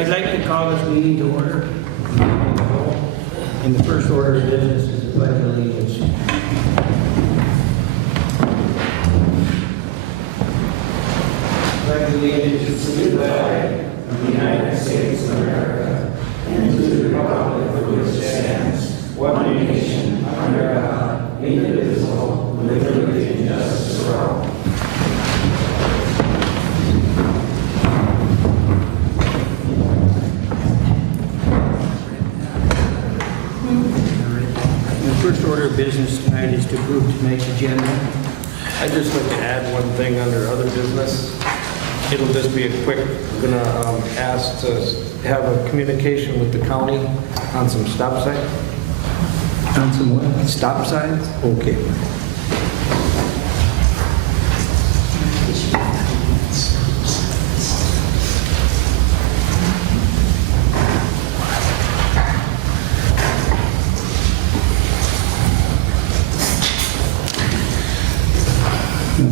I'd like to call this meeting to order. And the first order of business is the pledge of allegiance. Pledge allegiance to the flag of the United States of America and to the republic for which it stands, one nation, under God, indivisible, with liberty and justice for all. The first order of business tonight is to approve tonight's agenda. I'd just like to add one thing under other business. It'll just be a quick, I'm gonna ask to have a communication with the county on some stop signs. On some what? Stop signs? Okay.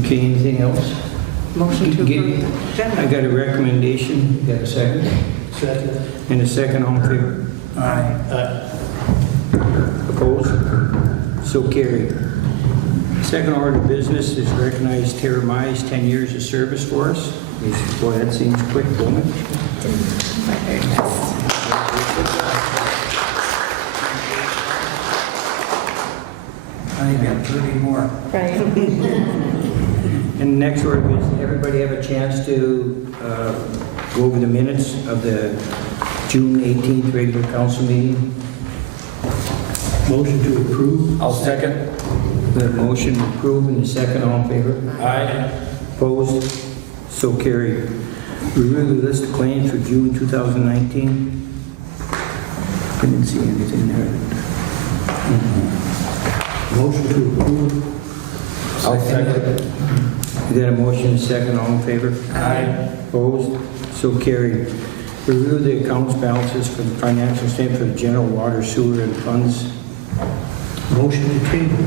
Okay, anything else? Motion to approve. I got a recommendation. Got a second? Second. And a second, all in favor? Aye. Opposed? So carried. Second order of business is recognize Tara Mize, 10 years of service for us. Boy, that seems quick, don't it? I got 30 more. Right. And the next order is, everybody have a chance to go over the minutes of the June 18th regular council meeting? Motion to approve. I'll second. The motion approved and the second, all in favor? Aye. Opposed? So carried. Review the list of claims for June 2019. Didn't see anything there. Motion to approve. I'll second. We got a motion and a second, all in favor? Aye. Opposed? So carried. Review the accounts balances for the financial statement for the general water, sewer, and funds. Motion to table.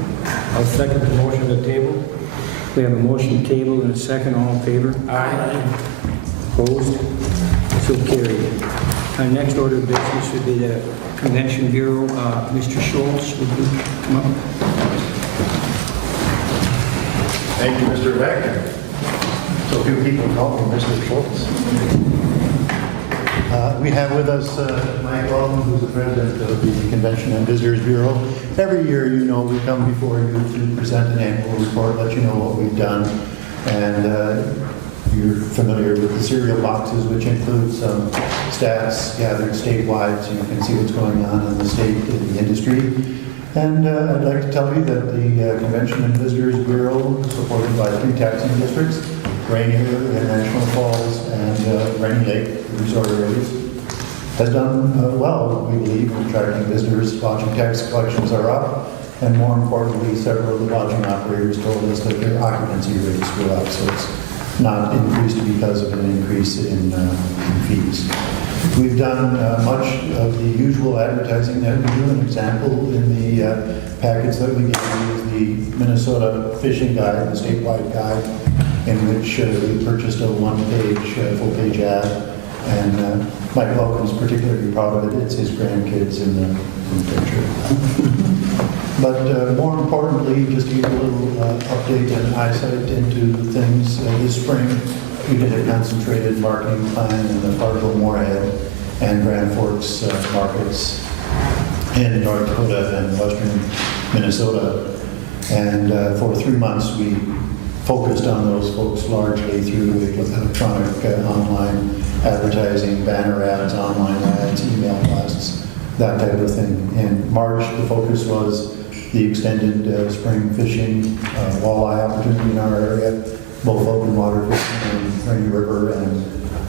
I'll second the motion to table. We have a motion to table and a second, all in favor? Aye. Opposed? So carried. Our next order of business would be the Convention Bureau. Mr. Schultz, would you come up? Thank you, Mr. Wagner. So few people call me Mr. Schultz. We have with us Mike Alden, who's the president of the Convention and Visitors Bureau. Every year, you know, we come before you to present an annual report, let you know what we've done. And you're familiar with the serial boxes, which include some stats gathered statewide, so you can see what's going on in the state, in the industry. And I'd like to tell you that the Convention and Visitors Bureau, supported by 3 taxing districts, Ranier, National Falls, and Rainy Lake, resort areas, has done well, we believe, in attracting visitors. Lodging tax collections are up, and more importantly, several of the lodging operators told us that their occupancy rates were up, so it's not increased because of an increase in fees. We've done much of the usual advertising that we do. An example in the packets that we gave you is the Minnesota Fishing Guide, the statewide guide, in which we purchased a one-page, full-page ad. And Mike Welkin's particularly proud of it. It's his grandkids in the picture. But more importantly, just to give a little update and eyesight into things this spring, we did a concentrated marketing plan in the Fargo, Moorhead, and Grand Forks markets in North Dakota and western Minnesota. And for 3 months, we focused on those folks largely through electronic online advertising, banner ads, online ads, email blasts, that type of thing. In March, the focus was the extended spring fishing, walleye opportunity in our area, both open water fishing in Rainy River and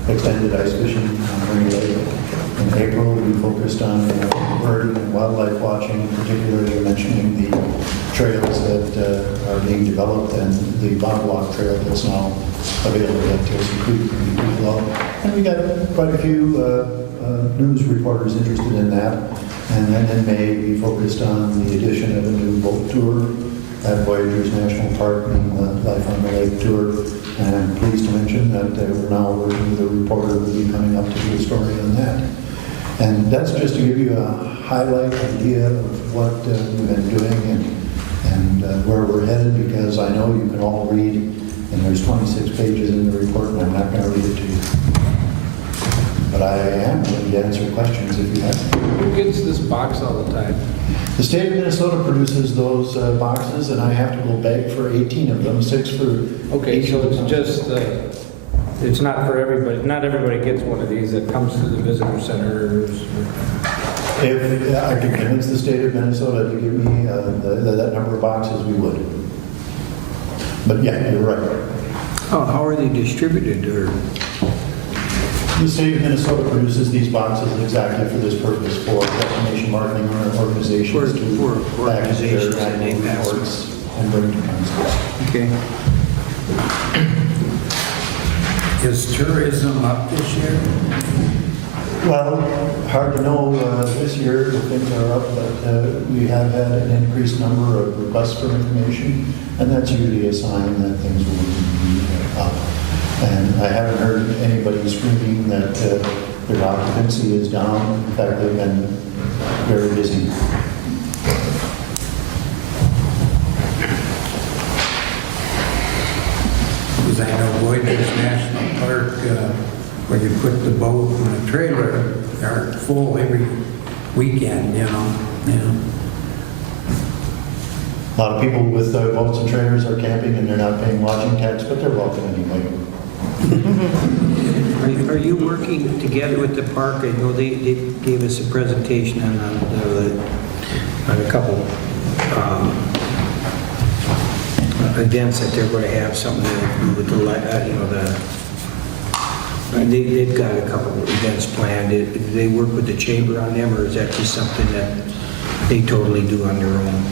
extended ice fishing on Rainy Lake. In April, we focused on bird and wildlife watching, particularly mentioning the trails that are being developed and the Bottlelock Trail that's now available at Tilson Creek as well. And we got quite a few news reporters interested in that. And then in May, we focused on the addition of a new boat tour at Voyageurs National Park, being the Life on the Lake tour. And I'm pleased to mention that we're now working with a reporter who will be coming up to do a story on that. And that's just to give you a highlight idea of what we've been doing and where we're headed, because I know you can all read, and there's 26 pages in the report, and I'm not going to read it to you. But I am going to answer questions if you have them. Who gets this box all the time? The state of Minnesota produces those boxes, and I have to go beg for 18 of them, 6 for... Okay, so it's just, it's not for everybody, not everybody gets one of these that comes to the visitor centers. If I could convince the state of Minnesota to give me that number of boxes, we would. But yeah, you're right. How are they distributed, or? The state of Minnesota produces these boxes exactly for this purpose, for destination marketing organizations For organizations package and they their pass. reports and bring to council. Okay. Is tourism up this year? Well, hard to know this year if things are up, but we have had an increased number of requests for information, and that's usually a sign that things will be up. And I haven't heard anybody screaming that their occupancy is down. In fact, they've been very busy. Because I know Voyageurs National Park, where you put the boat in the trailer, they're full every weekend, you know. A lot of people with boats and trailers are camping and they're not paying lodging tax, but they're welcome anyway. Are you working together with the park? I know they gave us a presentation on a couple events that they're going to have something to do with they've got a couple of events planned. Do they work with the chamber on them, or is that just something that they totally do on their own?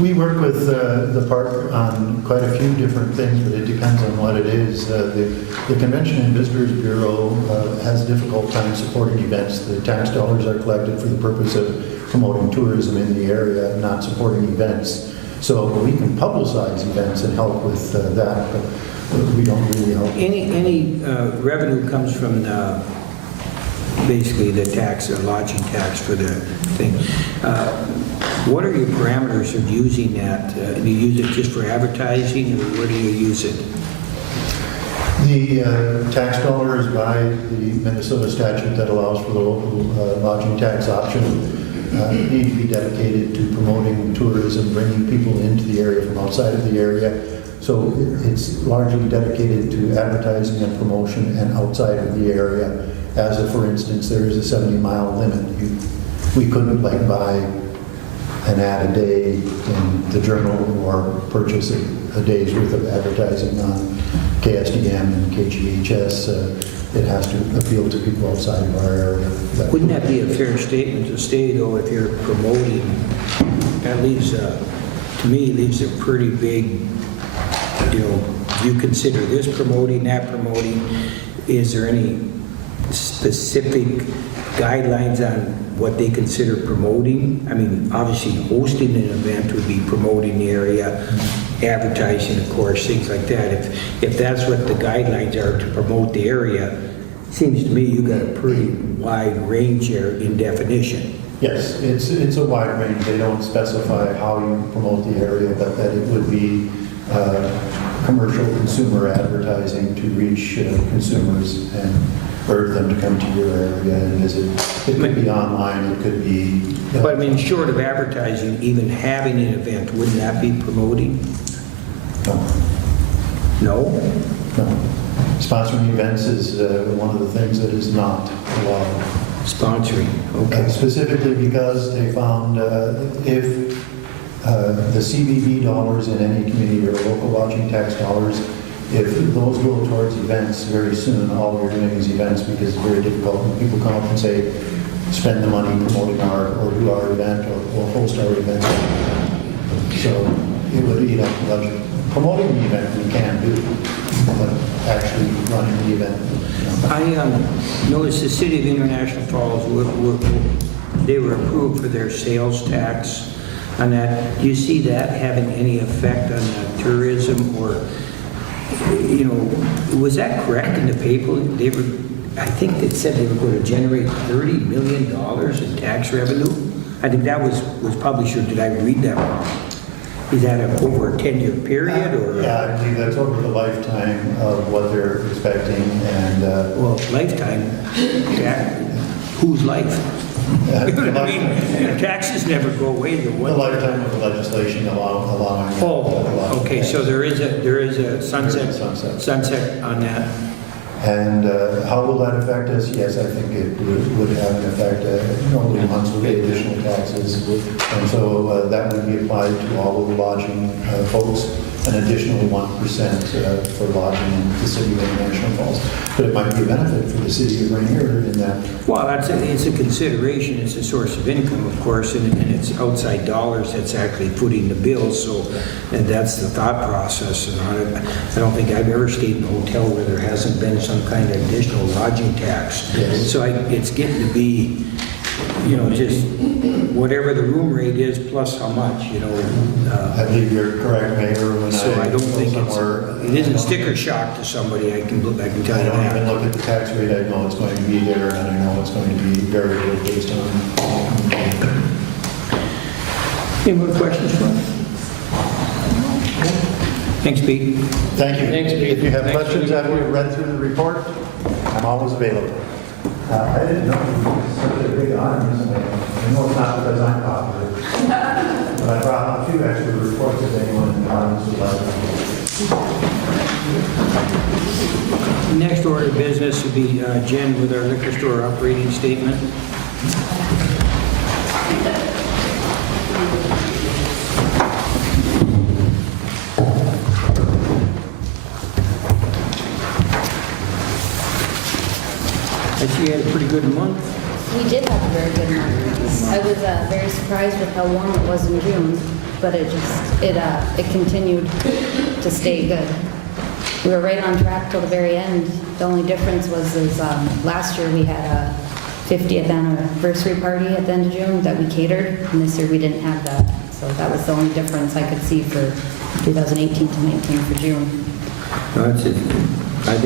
We work with the park on quite a few different things, but it depends on what it is. The Convention and Visitors Bureau has a difficult time supporting events. The tax dollars are collected for the purpose of promoting tourism in the area, not supporting events. So we can publicize events and help with that, but we don't really help. Any revenue comes from basically the tax, the lodging tax for the thing. What are your parameters of using that? Do you use it just for advertising, or where do you use it? The tax dollars by the Minnesota statute that allows for the local lodging tax option need to be dedicated to promoting tourism, bringing people into the area from outside of the area. So it's largely dedicated to advertising and promotion and outside of the area. As if, for instance, there is a 70-mile limit. We couldn't buy an ad a day in the Journal or purchase a day's worth of advertising on KSDM and KGHS. It has to appeal to people outside of our area. Wouldn't that be a fair statement to say, though, if you're promoting? That leaves, to me, leaves a pretty big, you consider this promoting, that promoting. Is there any specific guidelines on what they consider promoting? I mean, obviously hosting an event would be promoting the area, advertising, of course, things like that. If that's what the guidelines are to promote the area, it seems to me you got a pretty wide range there in definition. Yes, it's a wide range. They don't specify how you promote the area, but that it would be commercial consumer advertising to reach consumers and urge them to come to your area and visit. It could be online, it could be... But I mean, short of advertising, even having an event, wouldn't that be promoting? No. No? No. Sponsoring events is one of the things that is not allowed. Sponsoring, okay. Specifically because they found if the CBD dollars in any community or local lodging tax dollars, if those go towards events very soon, all we're doing is events, because it's very difficult when people come up and say, spend the money promoting or do our event or host our event. So it would eat up the budget. Promoting the event we can do, but actually running the event. I noticed the city of International Falls, they were approved for their sales tax on that. Do you see that having any effect on tourism, or, was that correct in the paper? I think it said they were going to generate $30 million in tax revenue. I think that was published, or did I read that wrong? Is that over a 10-year period, or? Yeah, I believe that's over the lifetime of what they're expecting, and Well, lifetime, whose life? You know what I mean? Taxes never go away. the lifetime of the legislation allowing. Oh, okay, so there is a sunset Sunset. on that. And how will that affect us? Yes, I think it would have an effect. Normally months will pay additional taxes. And so that would be applied to all of the lodging folks, an additional 1% for lodging in the city of International Falls. But it might be a benefit for the city of Ranier in that. Well, it's a consideration. It's a source of income, of course, and it's outside dollars that's actually footing the bill. So, and that's the thought process on it. I don't think I've ever stayed in a hotel where there hasn't been some kind of additional lodging tax. Yes. So it's getting to be, just whatever the room rate is plus how much, I believe you're correct, Mayor. When So I don't think somewhere, it isn't sticker shock to somebody. I can tell I you don't even that. look at the tax rate. I know it's going to be there, and I know it's going to be variable based on. Any more questions, Ron? Thanks, Pete. Thank you. Thanks, Pete. If you have Thanks for questions the after you've read through the report, I'm always available. I didn't know it was such a big audience. I know it's not because I'm popular. But I brought a few extra reports if anyone in the audience would like. Next order of business would be Jen with our liquor store operating statement. I see you had a pretty good month. We did have a very good month. I was very surprised with how warm it was in June, but it continued to stay good. We were right on track till the very end. The only difference was last year we had a 50th anniversary party at the end of June that we catered, and this year we didn't have that. So that was the only difference I could see for 2018 to 19 for June. No, that's it. I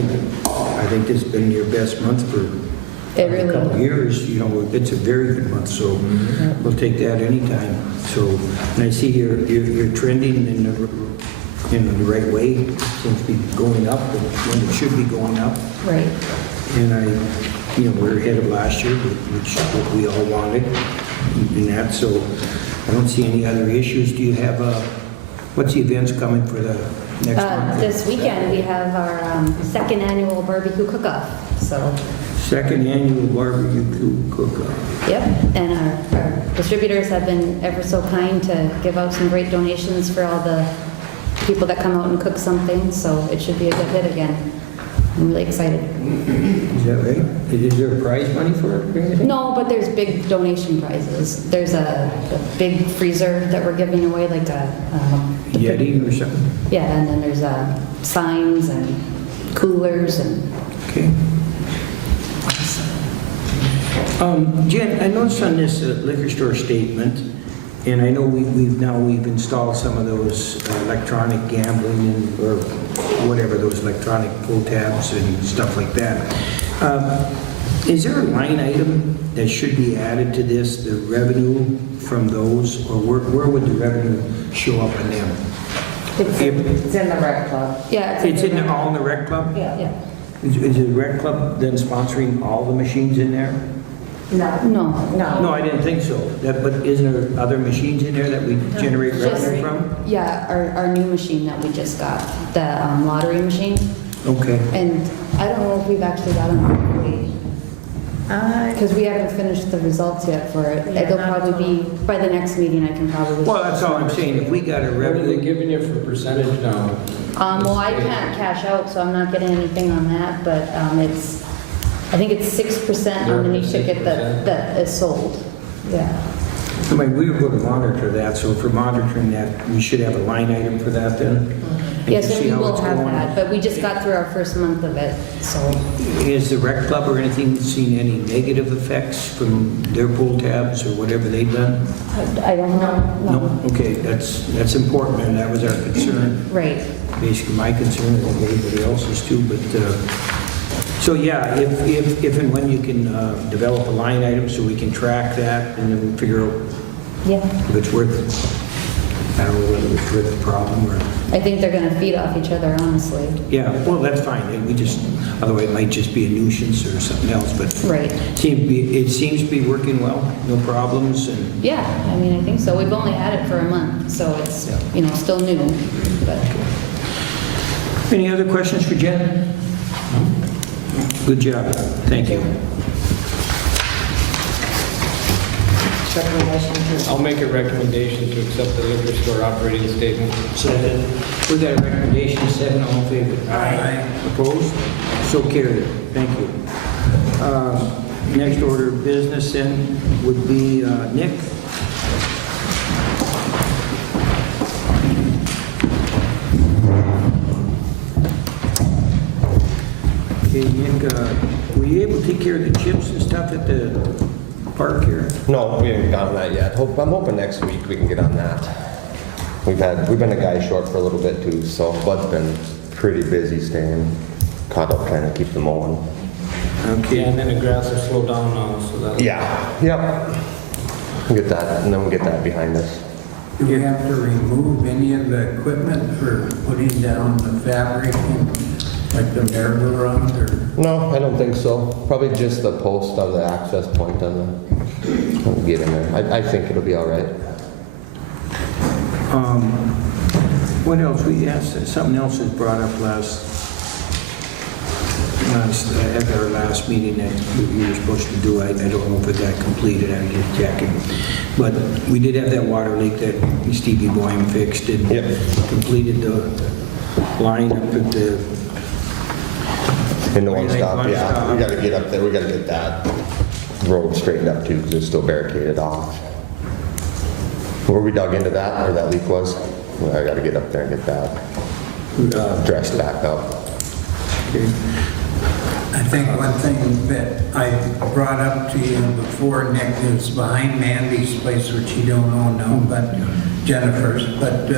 think this has been your best month for It a really couple of was. years. It's a very good month, so we'll take that anytime. So, and I see you're trending in the right way. Seems to be going up when it should be going up. Right. And we're ahead of last year, which what we all wanted in that. So I don't see any other issues. Do you have what's the events coming for the next month? This weekend we have our second annual barbecue cook-off. So, Second annual barbecue cook-off. yep, and our distributors have been ever so kind to give out some great donations for all the people that come out and cook something, so it should be a good hit again. I'm really excited. Is that right? Is there a prize money for it or anything? No, but there's big donation prizes. There's a big freezer that we're giving away, like Yeti or something? yeah, and then there's signs and coolers and Okay. Jen, I noticed on this liquor store statement, and I know we've installed some of those electronic gambling or whatever, those electronic pull tabs and stuff like that. Is there a line item that should be added to this, the revenue from those, or where would the revenue show up in them? It's in the rec club. yeah, It's all in the rec club? yeah. Is the rec club then sponsoring all the machines in there? No. No. No, I didn't think so. But isn't there other machines in there that we generate revenue from? Yeah, our new machine that we just got, the lottery machine. Okay. And I don't know if we've actually got them, because we haven't finished the results yet for it. Yeah, It'll not probably be, by the next meeting, I can probably. Well, that's all I'm saying. If we got a What are they revenue, giving you for percentage now? Well, I can't cash out, so I'm not getting anything on that, but I think it's 6% on any ticket 6%? that is sold. Yeah. I mean, we were going to monitor that, so for monitoring that, we should have a line item for that then? And Yes, to and see we how will it's have going. that, but we just got through our first month of it, so. Is the rec club or anything seen any negative effects from their pull tabs or whatever they've done? I don't know. No? Okay, that's important, and that was our concern. Right. Basically, my concern, I think everybody else's too, but, So yeah, if and when you can develop a line item so we can track that and then figure out Yeah. if it's worth it. I don't know whether it's worth the problem or, I think they're gonna feed off each other, honestly. yeah, well, that's fine. And we just, otherwise it might just be a nuisance or something else, but Right. it seems to be working well, no problems and, Yeah, I mean, I think so. We've only had it for a month, so it's, still new, but. any other questions for Jen? Good job. Thank you. Recommendation to, I'll make a recommendation to accept the liquor store operating statement. Second. We got a recommendation, 7, all in favor? Aye. Opposed? So carried. Thank you. Next order of business then would be Nick. Okay, Nick, were you able to take care of the chips and stuff at the park here? No, we haven't gotten that yet. I'm hoping next week we can get on that. We've been a guy short for a little bit too, so Bud's been pretty busy staying caught up trying to keep them mowing. Okay. Yeah, and then the grass will slow down now, so that. Yeah, yep. We'll get that, and then we'll get that behind us. Do we have to remove any of the equipment for putting down the fabric, like the merry-go-round, or? No, I don't think so. Probably just the post of the access point on the, we'll get in there. I think it'll be all right. What else? We asked, something else was brought up at our last meeting that we were supposed to do. I don't know if it got completed, I'm just checking. But we did have that water leak that Stevie Boyum fixed and completed the line up at the... In the one stop, One yeah. stop. We gotta get up there, we gotta get that road straightened up too, because it's still barricaded off. Where we dug into that, where that leak was, well, I gotta get up there and get that dressed back up. Okay. I think one thing that I brought up to you before, Nick, is behind Mandy's place, which you don't own now, but Jennifer's, but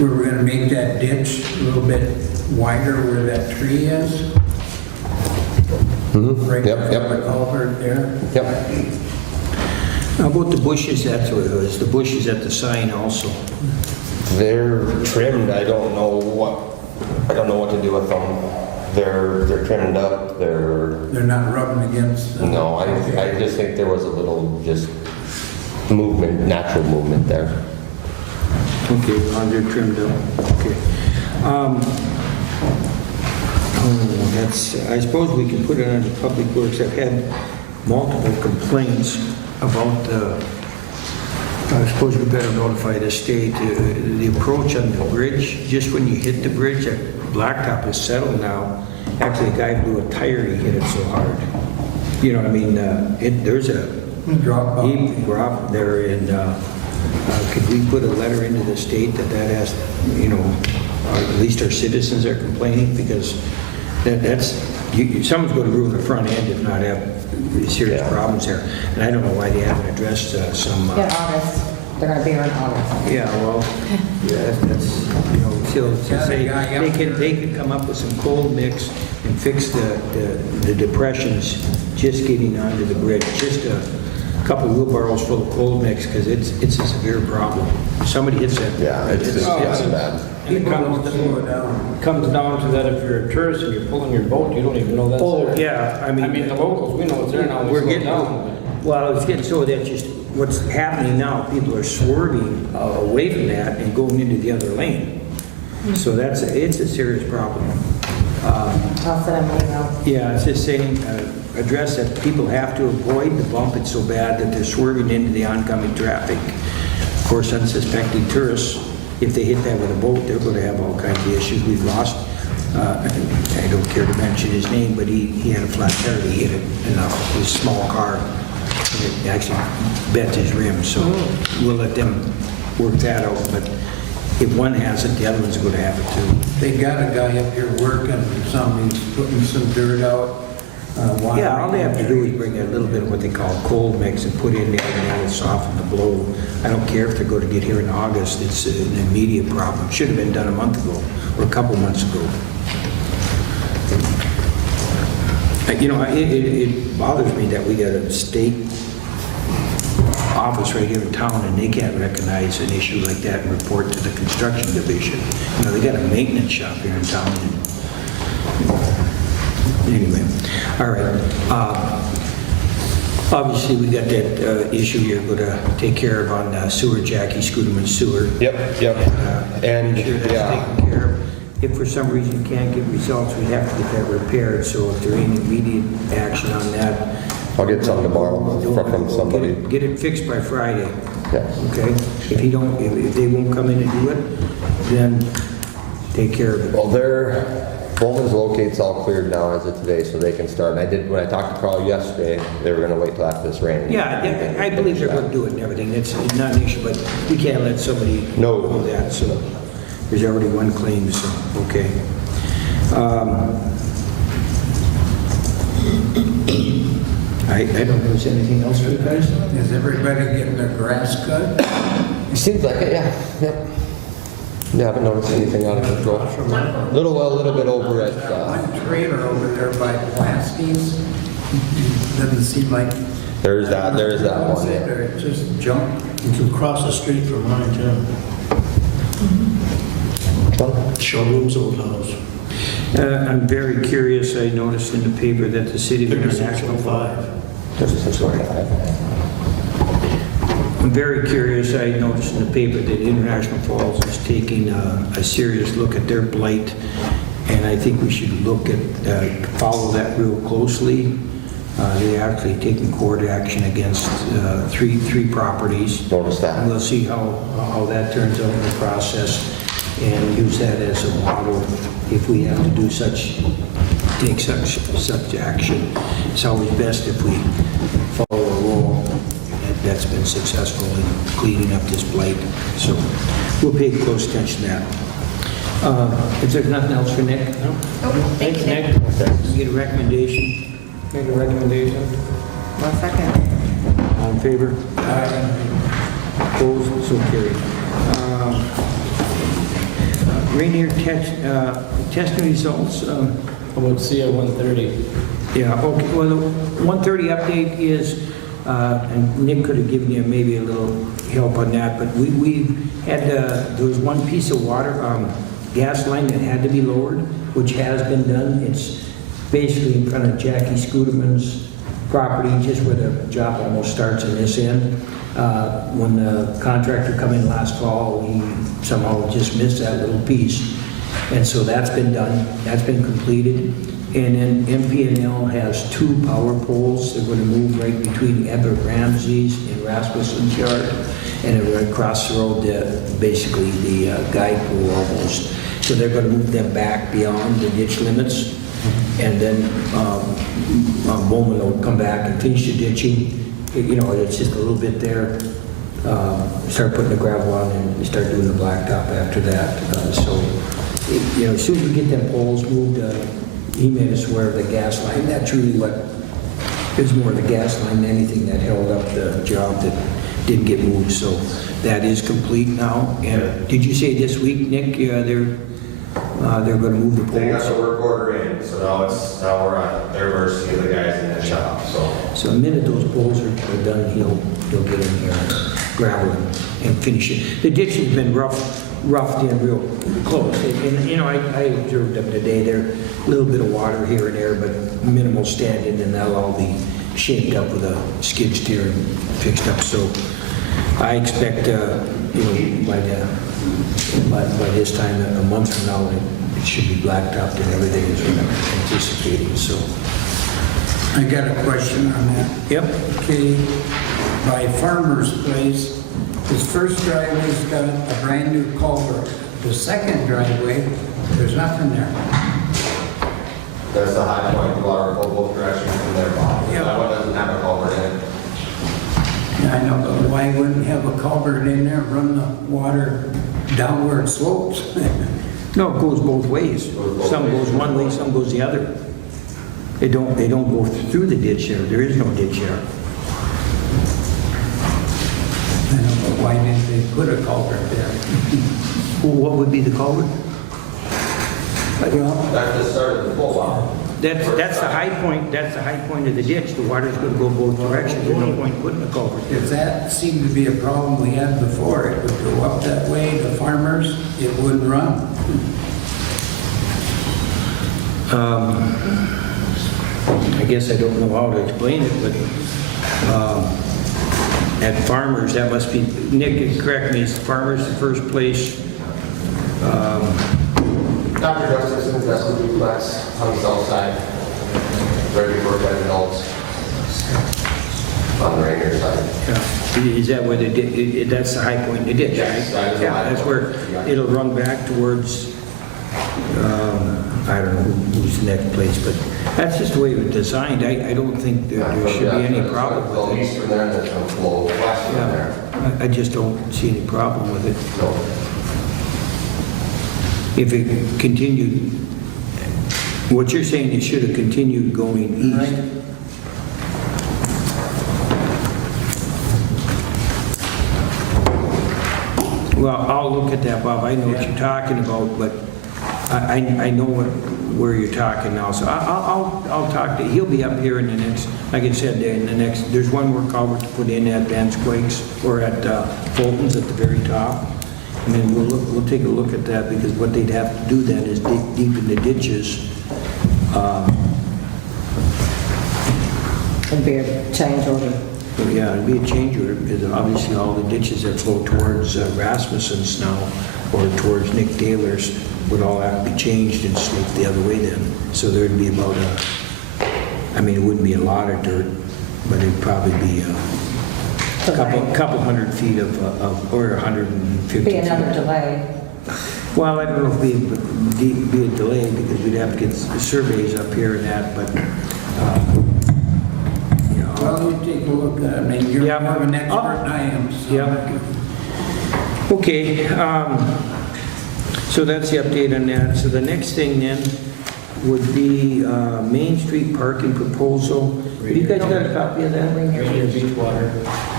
we were gonna make that ditch a little bit wider where that tree is. Right Yep, above yep. the culvert there. Yep. How about the bushes? That's what it was. The bushes at the sign also. They're trimmed, I don't know what to do with them. They're trimmed up, They're not rubbing against. no, I just think there was a little just movement, natural movement there. Okay, well, they're trimmed up. Okay. I suppose we can put it under Public Works. I've had multiple complaints about I suppose we better notify the state. The approach on the bridge, just when you hit the bridge, that blacktop is settled now. Actually, a guy blew a tire, he hit it so hard. You know what I mean? There's a Drop off. deep drop there, and could we put a letter into the state that has, at least our citizens are complaining, because someone's going to ruin the front end if not have serious problems there. And I don't know why they haven't addressed some... in August, they're gonna be here in August. Yeah, well, that's, still to say, they could come up with some cold mix and fix the depressions just getting onto the bridge. Just a couple wheelbarrows full of cold mix, because it's a severe problem. Somebody hits that. Yeah, it's bad. And it People don't slow it down. comes down to that if you're a tourist and you're pulling your boat, you don't even know that's Oh, there. yeah, I mean... the locals, we know it's there now, we We're slow getting, down. well, it's getting so that just, what's happening now, people are swerving away from that and going into the other lane. So it's a serious problem. I'll send them an email. Yeah, it's just saying, address that people have to avoid the bump. It's so bad that they're swerving into the oncoming traffic. Of course, unsuspecting tourists, if they hit that with a boat, they're going to have all kinds of issues. We've lost, I don't care to mention his name, but he had a flat tire. He hit it in his small car. And it actually bent his rim. So we'll let them work that out. But if one has it, the other one's going to have it too. They got a guy up here working, he's putting some dirt out. Yeah, all they have to do is bring a little bit of what they call cold mix and put in there, and that'll soften the blow. I don't care if they're going to get here in August. It's an immediate problem. Should have been done a month ago or a couple months ago. It bothers me that we got a state office right here in town and they can't recognize an issue like that and report to the construction division. They got a maintenance shop here in town. Anyway, all right. Obviously, we got that issue you're going to take care of on sewer, Jackie Scooterman sewer. Yep. And, Make sure that's taken care of. If for some reason you can't get results, we have to get that repaired. So if there ain't immediate action on that, I'll get some tomorrow from somebody. Get it fixed by Friday. Yes. Okay? If they won't come in and do it, then take care of it. Well, Bowman's locate's all cleared now as of today, so they can start. And when I talked to Carl yesterday, they were gonna wait till after this rain. Yeah, I believe they're going to do it and everything. It's not an issue, but we can't let somebody No. know that. So there's already one claim, so, okay. I don't know if there's anything else for you guys? Is everybody getting their grass cut? It seems like it, yeah. Yep. Yeah, I haven't noticed anything out of control. A little bit over at, One trailer over there by Plasky's, doesn't seem like. there is that one. Yeah. Or it's just junk. It's across the street from mine, too. Showroom's old house. I'm very curious. I noticed in the paper that the city of International Falls. 3605. I'm very curious. I noticed in the paper that International Falls is taking a serious look at their blight, and I think we should look at follow that real closely. They're actually taking court action against three properties. Noticed that. And we'll see how that turns out in the process, and use that as a model if we have to take such action. It's always best if we follow a rule that's been successful in cleaning up this blight. So we'll pay close attention to that. If there's nothing else for Nick? No? Thank you, Nick. We get a recommendation? Make a recommendation. 1 second. All in favor? Opposed? So carried. Ranier testing results. I would see at 1:30. Yeah, okay, well, the 1:30 update is, and Nick could have given you maybe a little help on that, but we had, there was one piece of water, gas line that had to be lowered, which has been done. It's basically in front of Jackie Scooterman's property, just where the job almost starts in this end. When the contractor come in last fall, he somehow just missed that little piece. And so that's been done, that's been completed. And then MP&L has 2 power poles. They're going to move right between Everett Ramsey's and Rasmussen's yard. And they're right across the road, basically the guide pole almost. So they're going to move them back beyond the ditch limits. And then Bowman will come back and finish the ditching. It's just a little bit there. Start putting the gravel on and start doing the blacktop after that. As soon as we get them poles moved, he made us aware of the gas line. That's really what is more the gas line than anything that held up the job that didn't get moved. So that is complete now. And did you say this week, Nick, they're going to move the They got poles? the work order in, so now we're at their mercy of the guys in the shop, So the minute those poles are done, he'll get in here and gravel and finish it. The ditch has been roughed in real close. And I observed them today. There's a little bit of water here and there, but minimal standing, and that'll all be shaped up with a skid steer and fixed up. So I expect, by this time, a month from now, it should be blacktopped and everything is what I'm anticipating. So. I got a question on that. Yep. Okay, by Farmer's Place, his first driveway's got a brand new culvert. The second driveway, there's nothing there. That's the high point, water flow both directions from their bottom. Yeah. That one doesn't have a culvert in it. Yeah, I know, but why wouldn't have a culvert in there, run the water down where it slopes? No, it goes both ways. Some goes one way, some goes the other. They don't go through the ditch there. There is no ditch there. I know, but why didn't they put a culvert there? Well, what would be the culvert? Well, That's the start of the flow out. That's the high point of the ditch. The water's gonna go both directions. There's no point putting a culvert there. If that seemed to be a problem we had before, it would go up that way, the farmers, it wouldn't run. I guess I don't know how to explain it, but at Farmers, that must be, Nick, correct me, is Farmers the first place? Dr. Justice Investment Duplex on the south side, right before Red Adults, on the Ranier side. Is that where that's the high point in the ditch, Yes, right? that is the Yeah, high that's point. where it'll run back towards, I don't know who's the next place, but that's just the way it was designed. I don't think there should be any problem Go with it. east from there, and then it's going to flow west from there. Yeah, I just don't see any problem with it. No. If it continued, what you're saying, it should have continued going east. Well, I'll look at that, Bob. I know what you're talking about, but I know where you're talking now. So I'll talk to, he'll be up here in the next, like I said, in the next, there's one more culvert to put in at Van Squakes or at Fulton's at the very top. And then we'll take a look at that, because what they'd have to do then is dig deep in the ditches. It'd be a change order. Yeah, it'd be a change order, because obviously all the ditches that flow towards Rasmussen's now, or towards Nick Taylor's, would all have to be changed and sloped the other way then. So there'd be about it wouldn't be a lot of dirt, but it'd probably be a couple hundred feet of or 150 Be feet. another delay. Well, I don't know if it'd be a delay, because we'd have to get surveys up here and that, but, Well, you take a look at it. I mean, you're Yeah. more of an expert than I am, so. Yeah. Okay, so that's the update on that. So the next thing then would be Main Street parking proposal. Have you guys got a copy of that? Ranier Beachwater.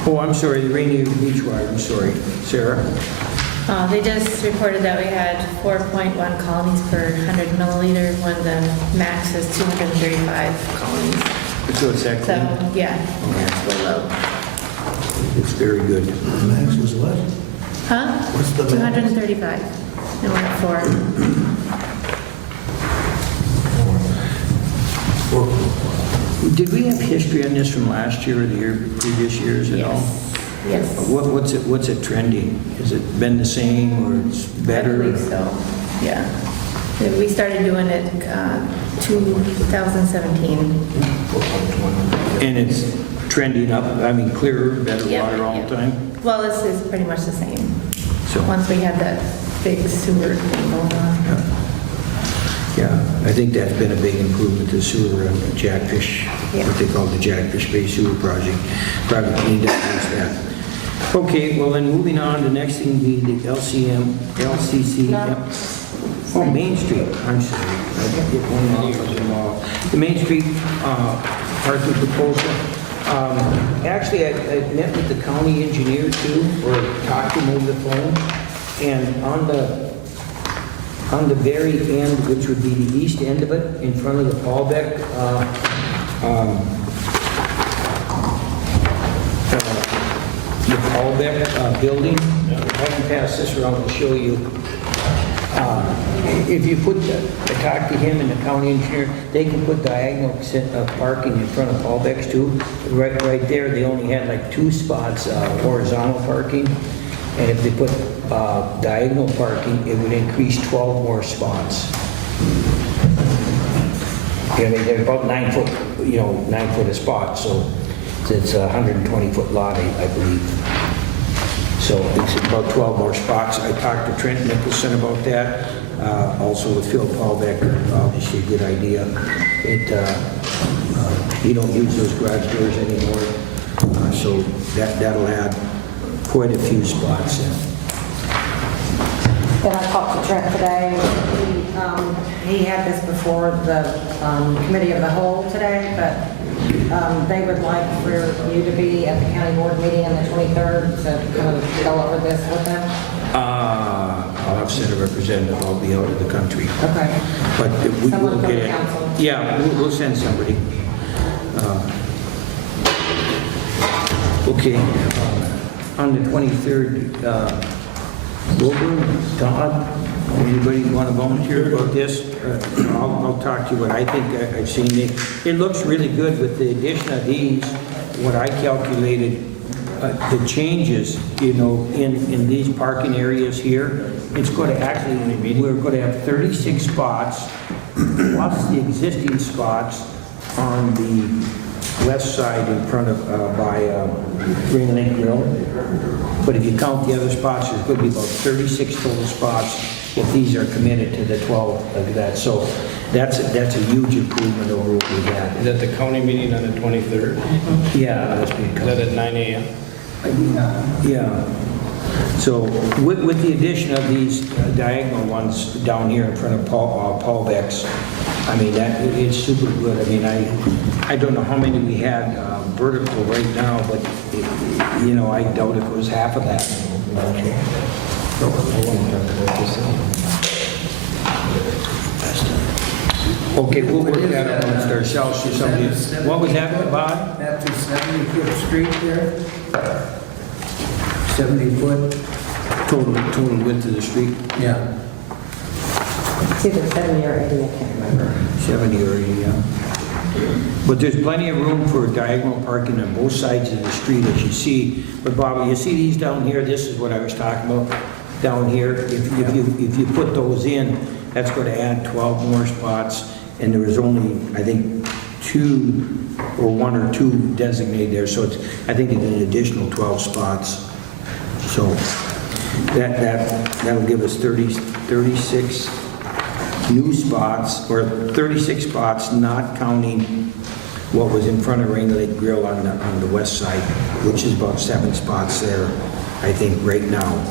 Oh, I'm sorry, the Ranier Beachwater, I'm sorry. Sarah? They just reported that we had 4.1 colonies per 100 milliliter when the max is 235 colonies. So it's that So, clean? yeah, that's a little low. It's very good. The max is what? Huh? What's the max? 235. And we're at 4. Did we have history on this from last year or the previous years at all? Yes. Yes. What's it trending? Has it been the same, or it's better? I believe so, yeah. We started doing it 2017. And it's trending up, clearer, better Yep, water all yep. the time? Well, this is pretty much the same. So, Once we had that big sewer thing going on. yeah, I think that's been a big improvement to sewer and Jackfish, Yeah. what they call the Jackfish Bay Sewer Project. Probably need to use that. Okay, well then moving on, the next thing would be the LCC. No. Oh, Main Street, I'm sorry. I didn't get one off of them all. The Main Street parking proposal. Actually, I met with the county engineer too, or talked to him over the phone. And on the very end, which would be the east end of it, in front of the Paulbeck, building, I can pass this around and show you. If you put, I talked to him and the county engineer, they can put diagonal parking in front of Paulbeck's too. Right there, they only had like 2 spots horizontal parking. And if they put diagonal parking, it would increase 12 more spots. They're about 9 foot, 9 foot a spot, so it's a 120-foot lot, I believe. So it's about 12 more spots. I talked to Trent Nicholson about that, also with Phil Paulbeck, obviously a good idea. You don't use those garage doors anymore, so that'll add quite a few spots in. And I talked to Trent today. He had this before the committee of the whole today, but they would like for you to be at the county board meeting on the 23rd to kind of go over this with them. I'll office and a representative will be out of the country. Okay. But we Someone will from get the it. council. Yeah, we'll send somebody. Okay, on the 23rd, Wilbur, Todd, anybody want to volunteer about this? I'll talk to you what I think I've seen. It looks really good with the addition of these, what I calculated, the changes, in these parking areas here. It's going to actually, we're going to have 36 spots, plus the existing spots on the west side in front of, by Green Lake Grill. But if you count the other spots, there's going to be about 36 total spots if these are committed to the 12 of that. So that's a huge improvement over what we had. Is that the county meeting on the 23rd? Yeah, that's being Is that at 9 a.m.? Yeah. So with the addition of these diagonal ones down here in front of Paul Beck's, I mean, it's super good. I mean, I don't know how many we had vertical right now, but, I doubt if it was half of that. Okay, we'll work that out amongst ourselves. See somebody. What was that, Bob? That's a 70-foot street there? 70 foot? Total width of the street? Yeah. It's either 70 or 80, I can't remember. 70 or 80, yeah. But there's plenty of room for diagonal parking on both sides of the street, as you see. But Bobby, you see these down here? This is what I was talking about down here. If you put those in, that's going to add 12 more spots. And there was only, I think, 1 or 2 designated there. So I think it's an additional 12 spots. So that'll give us 36 new spots, or 36 spots, not counting what was in front of Rain Lake Grill on the west side, which is about 7 spots there, I think, right now.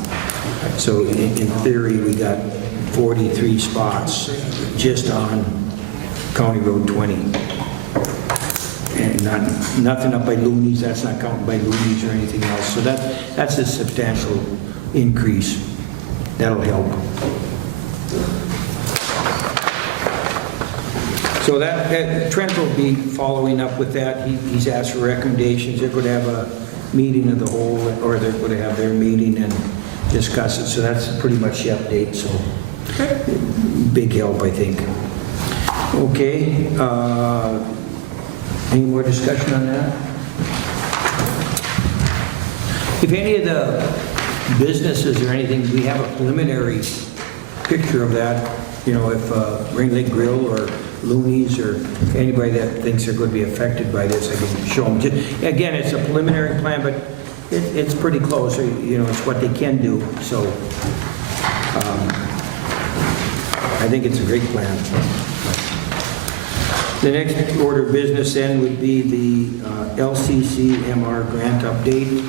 So in theory, we got 43 spots just on County Road 20. And nothing up by Looney's, that's not counted by Looney's or anything else. So that's a substantial increase. That'll help. So that Trent will be following up with that. He's asked for recommendations. They're going to have a meeting of the whole, or they're going to have their meeting and discuss it. So that's pretty much the update. So big help, I think. Okay. Any more discussion on that? If any of the businesses or anything, we have a preliminary picture of that, if Rain Lake Grill or Looney's or anybody that thinks they're going to be affected by this, I can show them. Again, it's a preliminary plan, but it's pretty close. It's what they can do. So I think it's a great plan. The next order of business then would be the LCCMR grant update.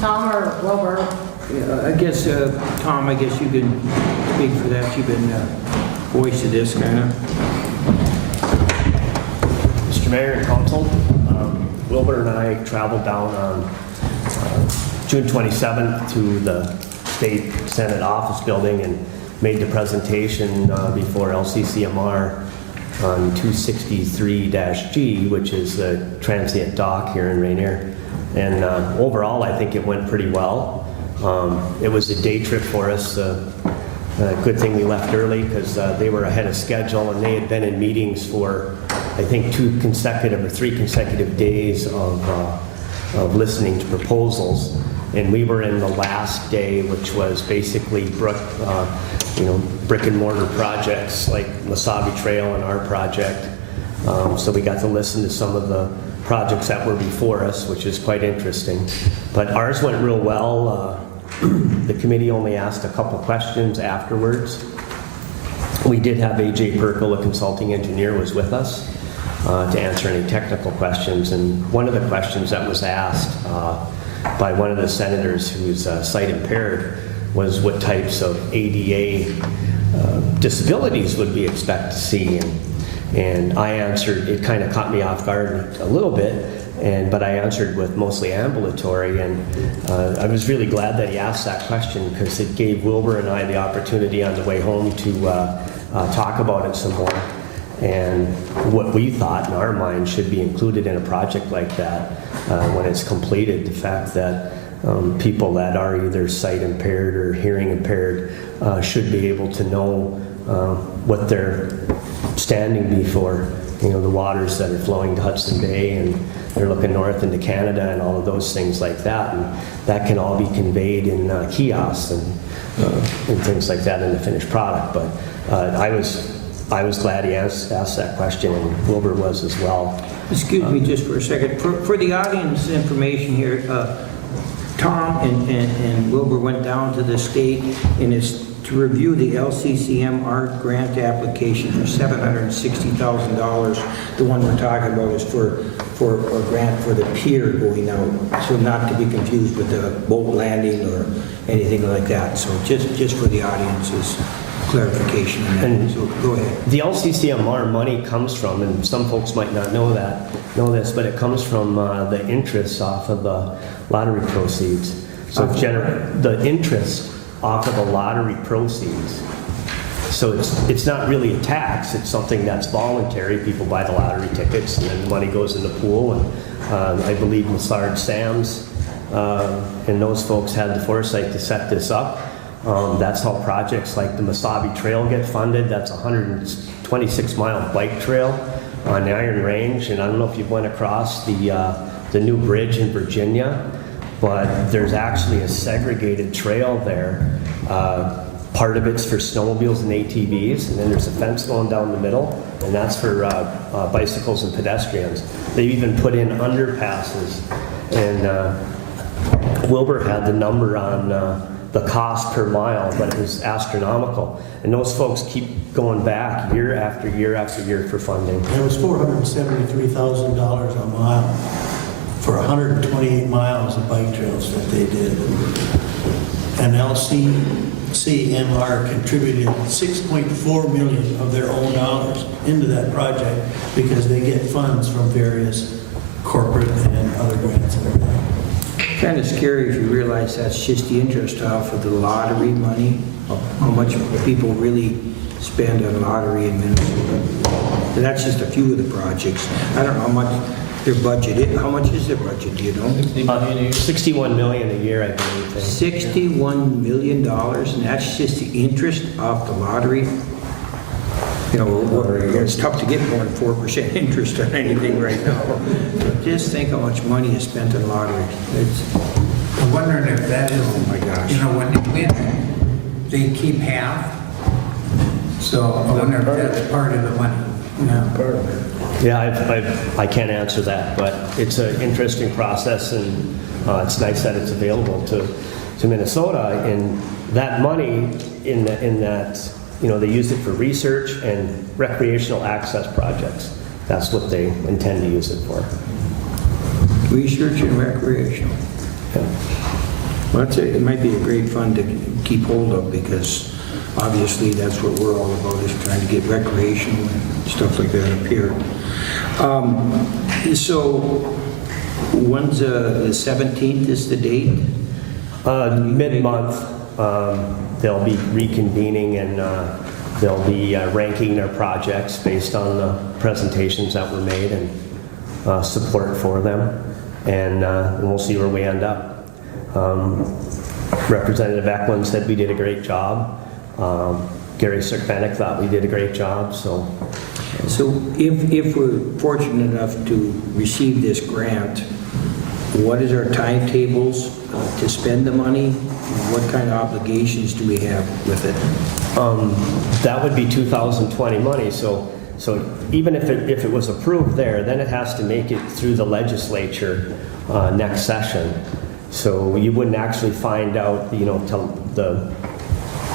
Tom or Wilbur? I guess, Tom, you can speak for that. You've been voice of this, kind of. Mr. Mayor and Council, Wilbur and I traveled down on June 27th to the State Senate office building and made the presentation before LCCMR on 263-G, which is the transient dock here in Ranier. And overall, I think it went pretty well. It was a day trip for us. Good thing we left early because they were ahead of schedule and they had been in meetings for, I think, 3 consecutive days of listening to proposals. And we were in the last day, which was basically brick and mortar projects like Wasabi Trail and our project. So we got to listen to some of the projects that were before us, which is quite interesting. But ours went real well. The committee only asked a couple questions afterwards. We did have A.J. Perkle, a consulting engineer, was with us to answer any technical questions. And one of the questions that was asked by one of the senators who's sight impaired was what types of ADA disabilities would we expect to see. And I answered, it kind of caught me off guard a little bit, but I answered with mostly ambulatory, and I was really glad that he asked that question because it gave Wilbur and I the opportunity on the way home to talk about it some more, and what we thought in our mind should be included in a project like that when it's completed. The fact that people that are either sight impaired or hearing impaired should be able to know what they're standing before, the waters that are flowing to Hudson Bay, and they're looking north into Canada and all of those things like that. And that can all be conveyed in kiosks and things like that in the finished product. But I was glad he asked that question, and Wilbur was as well. Excuse me just for a second. For the audience information here, Tom and Wilbur went down to the state, and it's to review the LCCM art grant application for $760,000. The one we're talking about is for a grant for the pier going out, so not to be confused with the boat landing or anything like that. So just for the audience's clarification. And so go ahead. The LCCMR money comes from, and some folks might not know this, but it comes from the interest off of the lottery proceeds. So the interest off of the lottery proceeds. So it's not really a tax. It's something that's voluntary. People buy the lottery tickets, and then the money goes in the pool. And I believe Massard Sam's and those folks had the foresight to set this up. That's how projects like the Mesabi Trail get funded. That's a 126-mile bike trail on the Iron Range, and I don't know if you went across the new bridge in Virginia, but there's actually a segregated trail there. Part of it's for snowmobiles and ATVs, and then there's a fence going down the middle, and that's for bicycles and pedestrians. They've even put in underpasses, and Wilbur had the number on the cost per mile, but it was astronomical. And those folks keep going back year after year after year for funding. It was $473,000 a mile for 128 miles of bike trails that they did. And LCCMR contributed $6.4 million of their own dollars into that project because they get funds from various corporate and other grants and everything. Kind of scary if you realize that's just the interest off of the lottery money, how much people really spend on lottery in Minnesota. And that's just a few of the projects. I don't know how much their budget is. How much is their budget, do you know? $61 million a year, I believe. $61 million, and that's just the interest off the lottery. It's tough to get more than 4% interest on anything right now. But just think how much money is spent on lottery. I'm wondering if that is, oh my gosh. When they win, they keep half. So I wonder if that's part of the money. Part of it. Yeah, I can't answer that, but it's an interesting process, and it's nice that it's available to Minnesota. And that money in that, they use it for research and recreational access projects. That's what they intend to use it for. Research and recreational. Yeah. Well, it might be a great fund to keep hold of, because obviously that's what we're all about, is trying to get recreational and stuff like that up here. So when's the 17th is the date? Mid-month, they'll be reconvening, and they'll be ranking their projects based on the presentations that were made and support for them, and we'll see where we end up. Representative Eklund said we did a great job. Gary Sirkvanek thought we did a great job. So if we're fortunate enough to receive this grant, what is our timetables to spend the money? What kind of obligations do we have with it? That would be 2020 money. So even if it was approved there, then it has to make it through the legislature next session. So you wouldn't actually find out,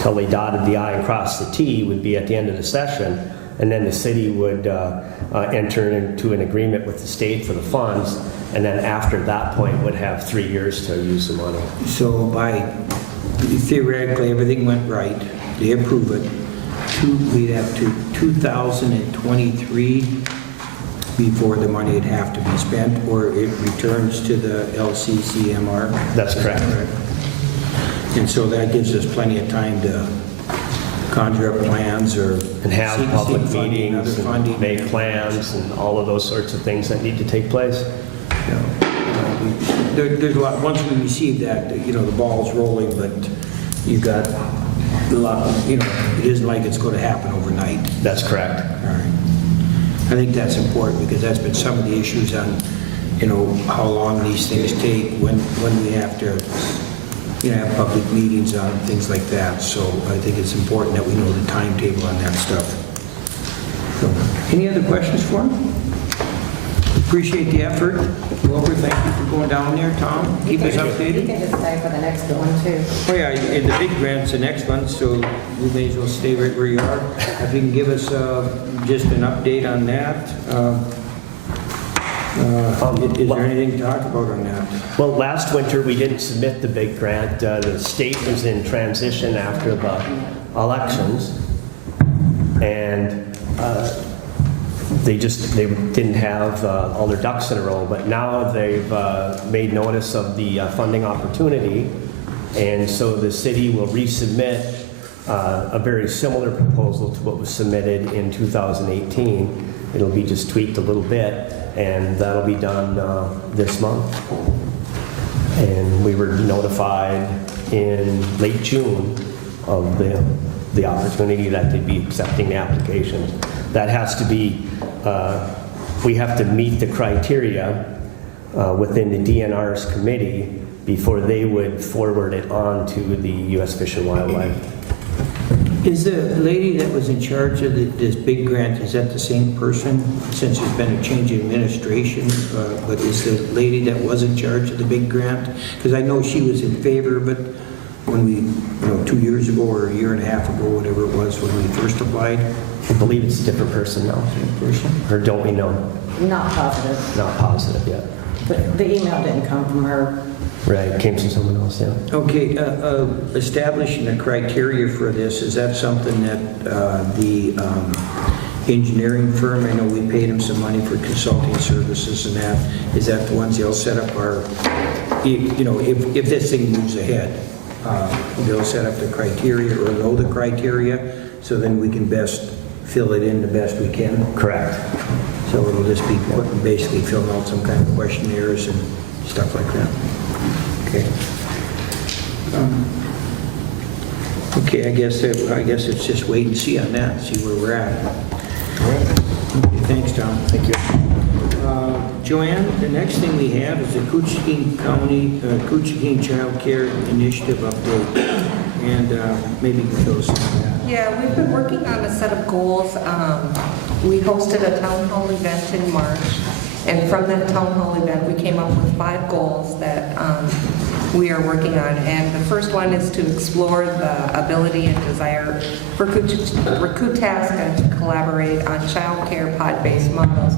till they dotted the I and crossed the T would be at the end of the session, and then the city would enter into an agreement with the state for the funds, and then after that point would have 3 years to use the money. So theoretically, everything went right, they approve it, we'd have to 2023 before the money would have to be spent, or it returns to the LCCMR? That's correct. And so that gives us plenty of time to conjure up plans or And have seek public funding, meetings other funding. and make plans and all of those sorts of things that need to take place. There's a lot, once we receive that, the ball's rolling, but you've got a lot, it isn't like it's going to happen overnight. That's correct. All right. I think that's important because that's been some of the issues on, how long these things take, when we have to, have public meetings on things like that. So I think it's important that we know the timetable on that stuff. So, any other questions for him? Appreciate the effort. Wilbur, thank you for going down there. Tom, keep us You updated. can just stay for the next one, too. Oh, yeah, and the big grant's the next one, so you may as well stay right where you are. If you can give us just an update on that. Is there anything to talk about on that? Well, last winter, we didn't submit the big grant. The state was in transition after the elections, and they didn't have all their ducks in a row. But now they've made notice of the funding opportunity, and so the city will resubmit a very similar proposal to what was submitted in 2018. It'll be just tweaked a little bit, and that'll be done this month. And we were notified in late June of the opportunity that they'd be accepting the applications. That has to be, we have to meet the criteria within the DNR's committee before they would forward it on to the U.S. Fish and Wildlife. Is the lady that was in charge of this big grant, is that the same person since there's been a change in administration? But is the lady that was in charge of the big grant? Because I know she was in favor, but when we, 2 years ago or a year and a half ago, whatever it was, when we first applied. I believe it's a different person now. Same person? Or don't we know? Not positive. Not positive yet. But the email didn't come from her. Right, it came from someone else, yeah. Okay, establishing a criteria for this, is that something that the engineering firm, I know we paid them some money for consulting services and that, is that the ones they'll set up our, if this thing moves ahead, they'll set up the criteria or know the criteria, so then we can best fill it in the best we can? Correct. So it'll just be basically filling out some kind of questionnaires and stuff like that. Okay. Okay, I guess it's just wait and see on that, see where we're at. Okay, thanks, Tom. Thank you. Joanne, the next thing we have is the Couchiching County, Couchiching Child Care Initiative update. And maybe you can fill us in on that. Yeah, we've been working on a set of goals. We hosted a town hall event in March, and from that town hall event, we came up with 5 goals that we are working on. And the first one is to explore the ability and desire for Kutaska to collaborate on child care pod-based models.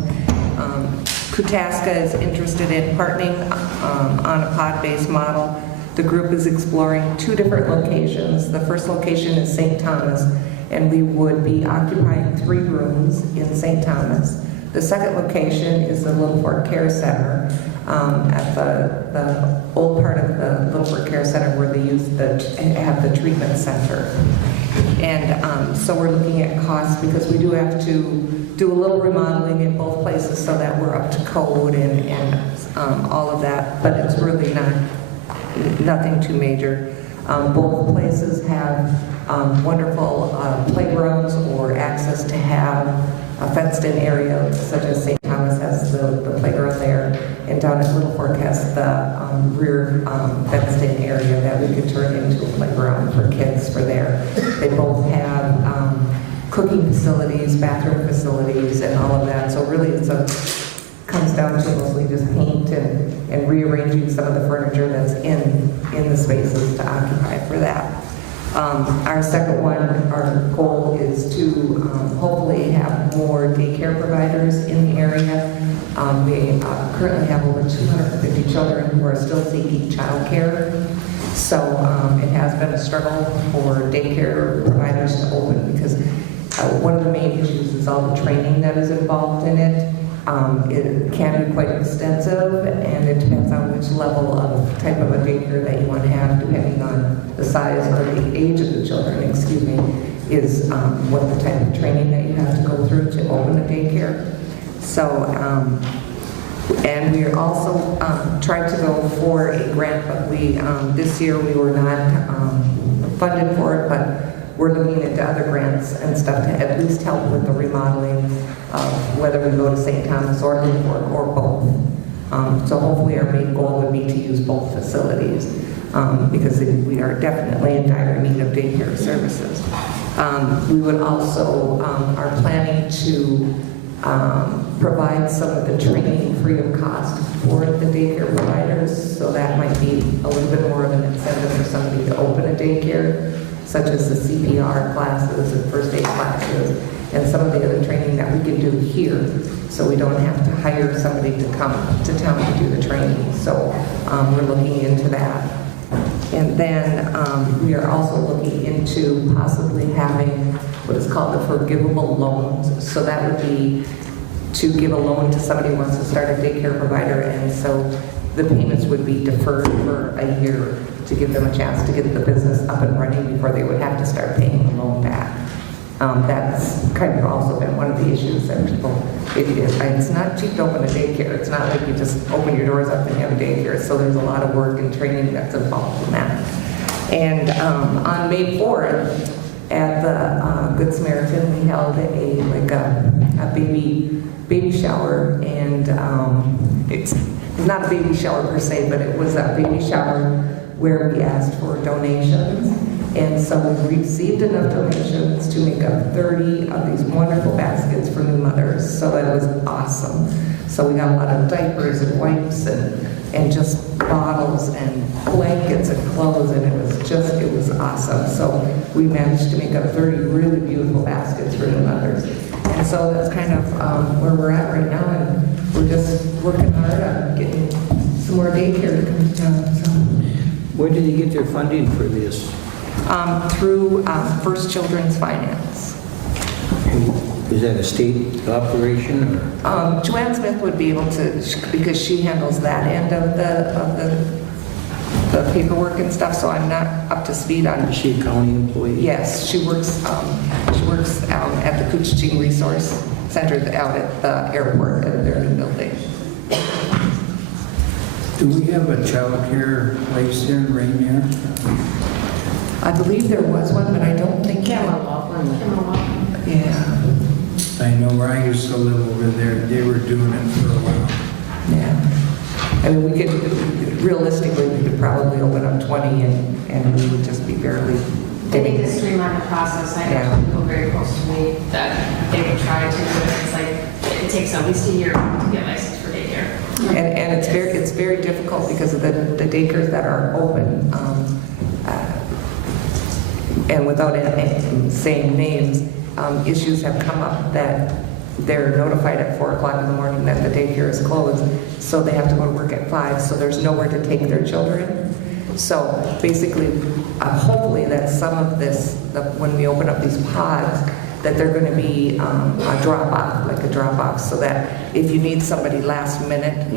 Kutaska is interested in partnering on a pod-based model. The group is exploring 2 different locations. The first location is St. Thomas, and we would be occupying 3 rooms in St. Thomas. The second location is the Little Fork Care Center at the old part of the Little Fork Care Center where they have the treatment center. And so we're looking at costs because we do have to do a little remodeling in both places so that we're up to code and all of that, but it's really nothing too major. Both places have wonderful playgrounds or access to have a fenced-in area, such as St. Thomas has the playground there, and down at Little Fork has the rear fenced-in area that we could turn into a playground for kids for there. They both have cooking facilities, bathroom facilities, and all of that. So really, comes down to mostly just paint and rearranging some of the furniture that's in the spaces to occupy for that. Our second one, our goal is to hopefully have more daycare providers in the area. We currently have over 250 children who are still seeking child care. So it has been a struggle for daycare providers to open because one of the main issues is all the training that is involved in it. It can be quite extensive, and it depends on which level of type of a daycare that you want to have, depending on the size or the age of the children, is what the type of training that you have to go through to open a daycare. So, and we are also trying to go for a grant, but this year we were not funded for it, but we're looking into other grants and stuff to at least help with the remodeling of whether we go to St. Thomas or Lincoln or both. So hopefully our main goal would be to use both facilities because we are definitely in dire need of daycare services. We would also are planning to provide some of the training free of cost for the daycare providers, so that might be a little bit more of an incentive for somebody to open a daycare, such as the CPR classes and first aid classes, and some of the other training that we can do here, so we don't have to hire somebody to come to town to do the training. So we're looking into that. And then we are also looking into possibly having what is called the forgivable loans. So that would be to give a loan to somebody who wants to start a daycare provider, and so the payments would be deferred for a year to give them a chance to get the business up and running before they would have to start paying the loan back. That's kind of also been one of the issues that people, it's not cheap to open a daycare. It's not like you just open your doors up and have a daycare. So there's a lot of work and training that's involved in that. And on May 4th, at the Good Samaritan, we held a baby shower, and it's not a baby shower per se, but it was a baby shower where we asked for donations. And so we received enough donations to make up 30 of these wonderful baskets for new mothers. So that was awesome. So we got a lot of diapers and wipes and just bottles and blankets and clothes, and it was awesome. So we managed to make up 30 really beautiful baskets for new mothers. And so that's kind of where we're at right now, and we're just working hard on getting some more daycare to come to town. So. Where did you get their funding for this? Through First Children's Finance. Is that a state operation? Or? Joanne Smith would be able to, because she handles that end of the paperwork and stuff, so I'm not up to speed on. Is she a county employee? Yes, she works at the Cooching Resource Center out at the airport at their new building. Do we have a child care place here in Ranier? I believe there was one, but I don't think. Yeah. I know where I used to live over there, they were doing it for a while. Yeah. I mean, we could, realistically, we could probably open up 20 and we would just be barely. I think the streamlined process, I know people very close to me that they would try to, but it's like, it takes at least a year to get licensed for daycare. And it's very difficult because of the daycares that are open, and without saying names, issues have come up that they're notified at 4 o'clock in the morning that the daycare is closed, so they have to go to work at 5, so there's nowhere to take their children. So basically, hopefully that some of this, when we open up these pods, that they're going to be a drop-off, so that if you need somebody last minute,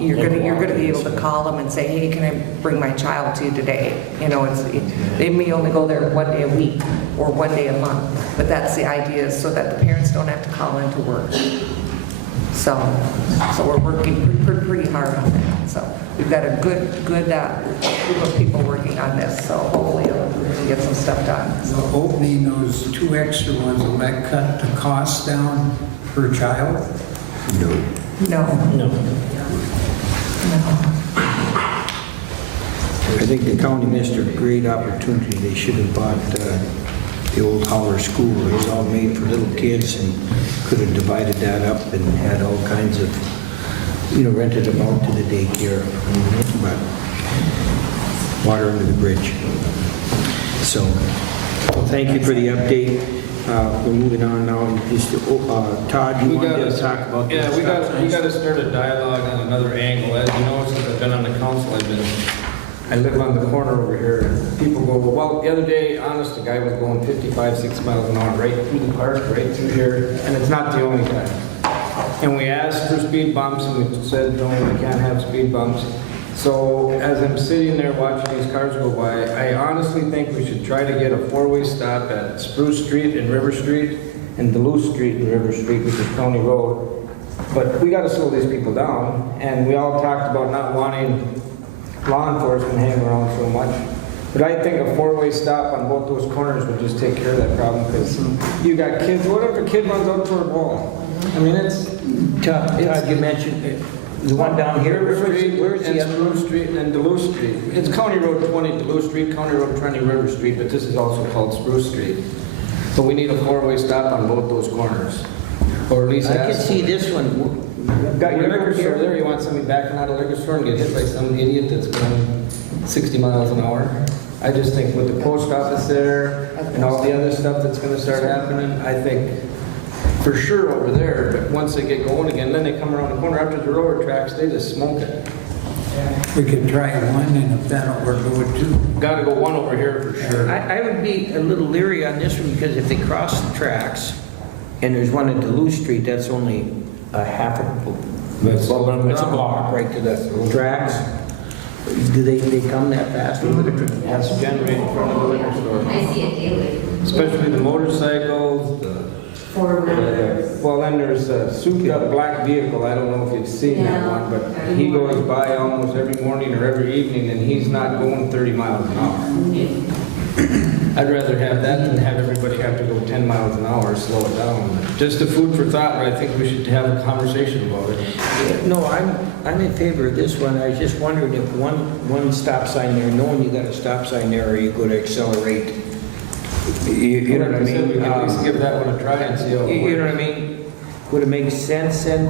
you're going to be able to call them and say, hey, can I bring my child to you today? You know, they may only go there one day a week or one day a month, but that's the idea, so that the parents don't have to call in to work. So we're working pretty hard on that. So we've got a good group of people working on this. So hopefully we'll get some stuff done. So opening those 2 extra ones, will that cut the cost down per child? No. I think the county missed a great opportunity. They should have bought the old Howler School. It was all made for little kids, and could have divided that up and had all kinds of, rented them out to the daycare. But water under the bridge. So, thank you for the update. We're moving on now. Todd, you wanted to talk about this? Yeah, we got to start a dialogue on another angle. As you know, since I've been on the council, I live on the corner over here, and people go, well, the other day, honest, the guy was going 55, 60 miles an hour right through the park, right through here, and it's not the only guy. And we asked for speed bumps, and we said, no, we can't have speed bumps. So as I'm sitting there watching these cars go by, I honestly think we should try to get a four-way stop at Spruce Street and River Street, and Duluth Street and River Street, which is County Road. But we gotta slow these people down, and we all talked about not wanting law enforcement hanging around so much. But I think a four-way stop on both those corners would just take care of that problem, because you got kids, what if a kid runs out toward a wall? I mean, it's Todd, you mentioned the one down here, River Street, where's and the other? Spruce Street, and Duluth Street. It's County Road 20, Duluth Street, County Road 20, River Street, but this is also called Spruce Street. So we need a four-way stop on both those corners, or at least I can ask. see this one. Got your liquor store there, you want somebody backing out of the liquor store and get hit by some idiot that's going 60 miles an hour? I just think with the post office there and all the other stuff that's gonna start happening, I think for sure over there, but once they get going again, then they come around the corner after the railroad tracks, they just smoke it. We could try one, and if that don't work, go with two. Gotta go one over here for sure. I would be a little leery on this one, because if they cross the tracks, and there's one at Duluth Street, that's only a half a, it's a block right to the tracks. Do they come that fast over the tracks? Has to generate in front of the liquor store. I see it daily. Especially the motorcycles, well, then there's a souped-up black vehicle, I don't know if you've seen that one, but he goes by almost every morning or every evening, and he's not going 30 miles an hour. I'd rather have that than have everybody have to go 10 miles an hour, slow it down. Just a food for thought, but I think we should have a conversation about it. No, I'm in favor of this one. I was just wondering if one stop sign there, knowing you got a stop sign there, are you going to accelerate? You know what I mean? We can at least give that one a try and see how it works. You know what I mean? Would it make sense then?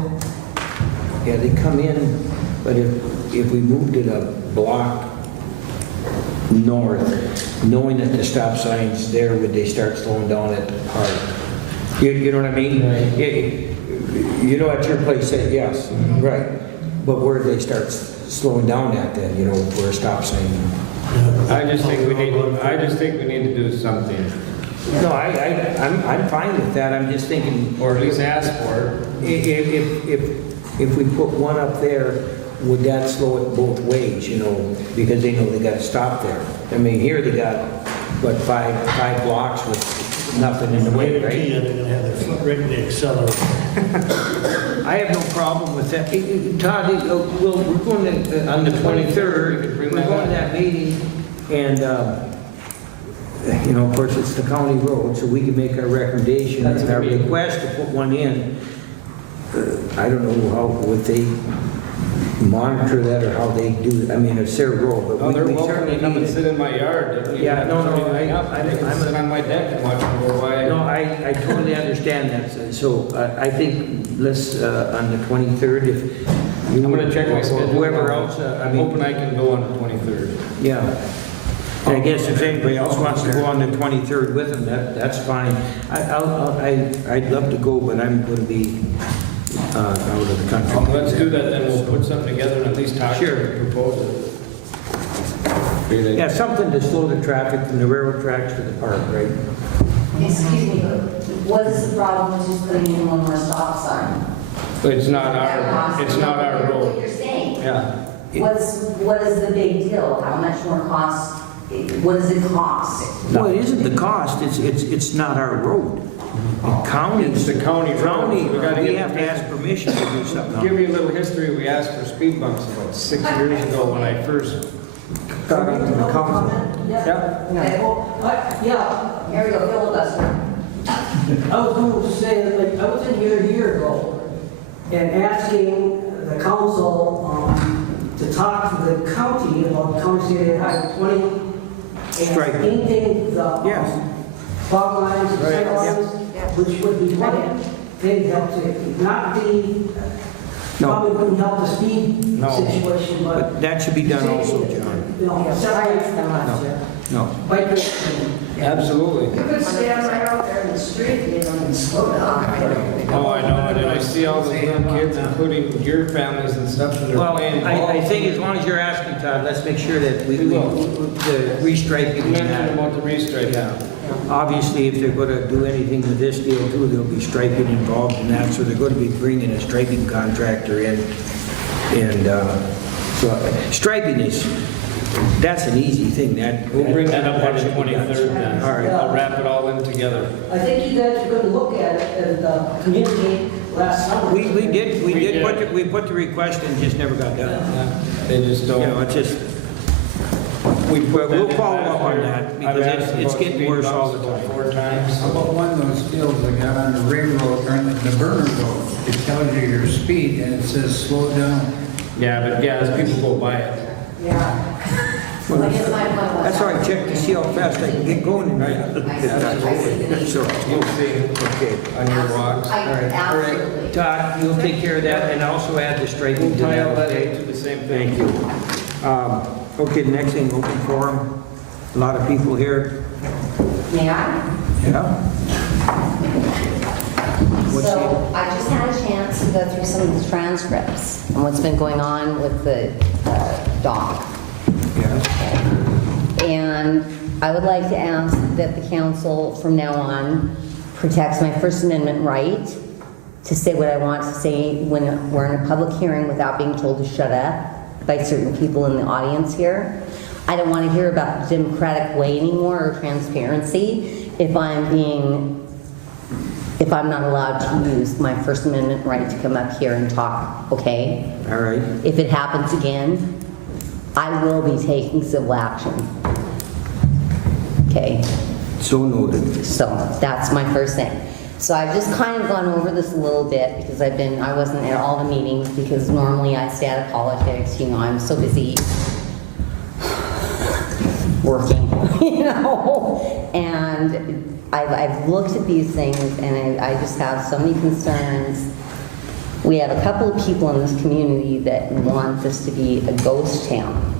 Yeah, they come in, but if we moved it a block north, knowing that the stop sign's there, would they start slowing down at the park? You know what I mean? You know, at your place, yes, right. But where do they start slowing down at then, you know, for a stop sign? I just think we need to do something, No, I'm fine with that. I'm just thinking, or at least ask for it. if we put one up there, would that slow it both ways, you know, because they know they got to stop there. I mean, here they got, what, five blocks with nothing in the way, right? They're gonna have their foot right in the accelerator. I have no problem with that. Todd, we're going to, on the 23rd, we're going to that meeting, and, you know, of course, it's the county road, so we can make our recommendation and our request to put one in. I don't know how, would they monitor that or how they do it. I mean, it's their road, but Oh, they're we welcome certainly to come and need sit it. in my yard. They don't Yeah, even no, have to no, do anything else. I- They can I'm- sit on my deck and watch them go by. No, I totally understand that. So I think let's, on the 23rd, if you... I'm gonna check my or schedule. Whoever else, I'm hoping I can go on the 23rd. Yeah. And I guess if anybody else wants to go on the 23rd with them, that's fine. I'd love to go, but I'm going to be out of the country. Let's do that, then we'll put something together and at least talk to Sure. it, propose it. Yeah, something to slow the traffic from the railroad tracks to the park, right? Excuse me, what is the problem with just putting in one more stop sign? It's not What our you're road. saying. Yeah. What is the big deal? How much more cost, what does it cost? Well, it isn't the cost, it's not our road. The county. It's the county road. County, We gotta we get- have to ask permission to do something on Give it. you a little history. We asked for speed bumps about 6 years ago when I first got onto the council. Yeah. Yeah, here we go, filibuster. I was going to say, that, like, I was in here a year ago and asking the council to talk to the county about County State Highway 20 Strike. and anything, the Yes. fog lines, and Right, sight lines, which would be money. They'd help to, not the, No. probably wouldn't help the speed No. situation, but. But that should be done also, John. You know, Yeah, separate so much, yeah. No. Absolutely. You could stand right out there in the street, you know, and slow down. Oh, I know, and I see all those little kids, including your families and stuff, that are Well, playing. I think as long as you're asking, Todd, let's make sure that the restriping. You mentioned about the restriping. Yeah. Obviously, if they're gonna do anything with this deal too, there'll be striping involved in that, so they're gonna be bringing a striping contractor in. And, so striping that's an easy thing, We'll bring that up on the should be done. 23rd then. All right. I'll wrap it all in together. I think you guys are going to look at it and communicate last summer. We did. we put the request and just never got done. Yeah, they just don't. You know, it's just, we'll follow up on that because it's getting worse all the time. 4 times. How about one of those deals I got on the railroad or the burner road? It tells you your speed and it says slow down. Yeah, but yeah, as people go by it. Yeah. Well, that's why I check to see how fast I can get going in there. Sure. You'll see. Okay. On your walks. All right. Todd, you'll take care of that and also add the striping to Tie that. all that Okay? into the same thing. Thank you. Okay, the next thing, open forum. A lot of people here. May I? Yeah. What's So I just had a chance to go through some of the transcripts and what's been going on with the dog. Yeah. And I would like to ask that the council from now on protects my First Amendment right to say what I want to say when we're in a public hearing without being told to shut up by certain people in the audience here. I don't want to hear about the democratic way anymore or transparency if I'm not allowed to use my First Amendment right to come up here and talk, okay? All right. If it happens again, I will be taking civil action. Okay, So noted. so that's my first thing. So I've just kind of gone over this a little bit because I wasn't at all the meetings because normally I stay out of politics, you know, I'm so busy working, you know? And I've looked at these things and I just have so many concerns. We have a couple of people in this community that want this to be a ghost town.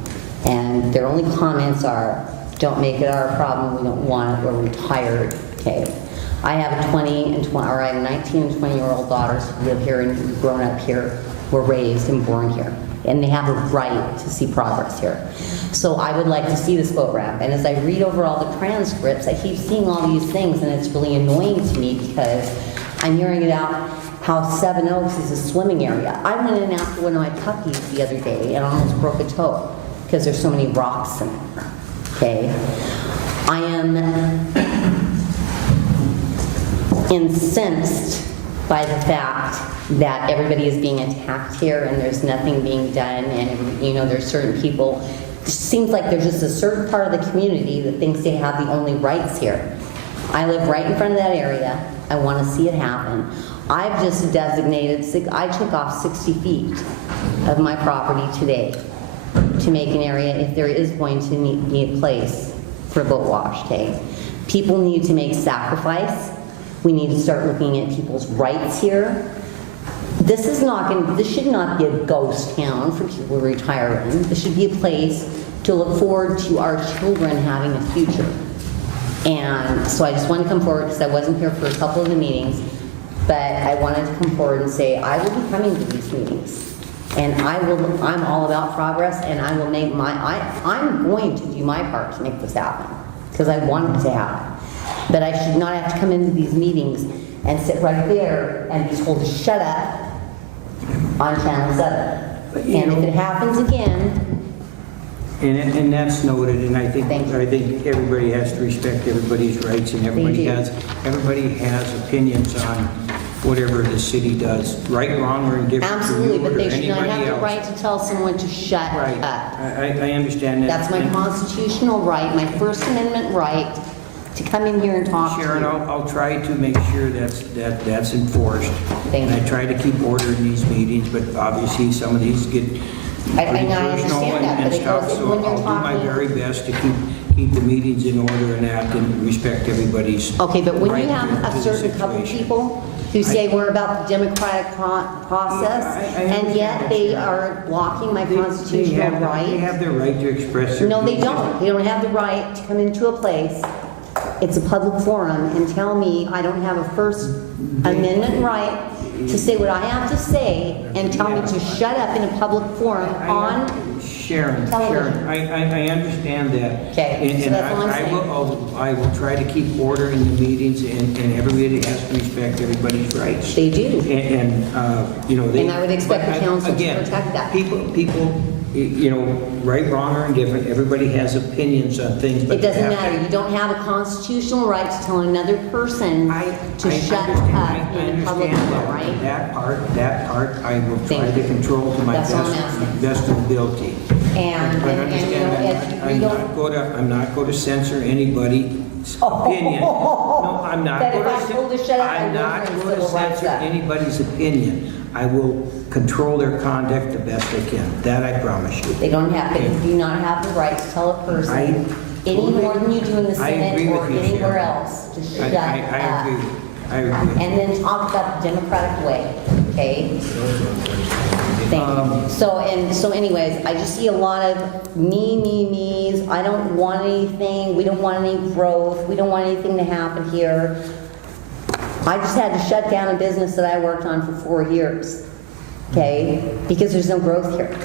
And their only comments are, don't make it our problem, we don't want it, we're retired, okay? I have a 19 and 20-year-old daughters who live here and grown up here, were raised and born here. And they have a right to see progress here. So I would like to see this boat ramp. And as I read over all the transcripts, I keep seeing all these things and it's really annoying to me because I'm hearing about how Seven Oaks is a swimming area. I went in after one of my puppies the other day and almost broke a toe because there's so many rocks in it, okay? I am incensed by the fact that everybody is being attacked here and there's nothing being done and, you know, there's certain people, it seems like there's just a certain part of the community that thinks they have the only rights here. I live right in front of that area. I want to see it happen. I've just designated, I took off 60 feet of my property today to make an area if there is going to be a place for a boat wash, okay? People need to make sacrifice. We need to start looking at people's rights here. This should not be a ghost town for people to retire in. This should be a place to look forward to our children having a future. And so I just want to come forward because I wasn't here for a couple of the meetings, but I wanted to come forward and say I will be coming to these meetings. And I'm all about progress and I will make I'm going to do my part to make this happen because I want it to happen. But I should not have to come into these meetings and sit right there and be told to shut up on Channel 7. And if it happens again... And that's noted, and I think everybody has to respect everybody's rights and everybody has opinions on whatever the city does, right, wrong, or indifferent. Absolutely, but they should not have the right to tell someone to shut up. I understand that. That's my constitutional right, my First Amendment right to come in here and talk to you. Sharon, I'll try to make sure that's enforced. Thank and you. I try to keep order in these meetings, but obviously some of these get I pretty personal understand that, and but it stuff, goes- so when you're I'll do my talking- very best to keep the meetings in order and act and respect everybody's Okay, but when right you have to a the certain couple situation. people who say we're about the democratic process, I and yet understand they that. are blocking my They constitutional have right. the right to express their No, they views. don't. They don't have the right to come into a place, it's a public forum, and tell me I don't have a First Amendment right to say what I have to say, and tell me to shut up in a public forum on Sharon, television. I understand that. Okay, And so that's all I'm I will try to keep order in the meetings, and everybody has to respect everybody's rights. They do. And, you know, they. And I would expect but the council to again, protect that. People, you know, right, wrong, or indifferent, everybody has opinions on things, but. It doesn't they have to- matter. You don't have a constitutional right to tell another person to I shut understand- up I in a public understand forum, that. right? That part, I will try Thank to you. control to my That's all I'm asking. best ability. And, But and, you understand, know, I'm if not- you don't. I'm not going to censor anybody's opinion. No, I'm not That if going I'm told to shut up, I I'm will not bring going to civil rights censor up. anybody's opinion. I will control their conduct the best I can. That I promise you. They don't have, they do not have the right to tell a person any totally- more than you do in the I Senate agree or with you, anywhere Sharon. else to shut I up. agree. I agree. And then talk about the democratic way, okay? Thank you. So anyways, I just see a lot of me's. I don't want anything. We don't want any growth. We don't want anything to happen here. I just had to shut down a business that I worked on for 4 years, okay? Because there's no growth here.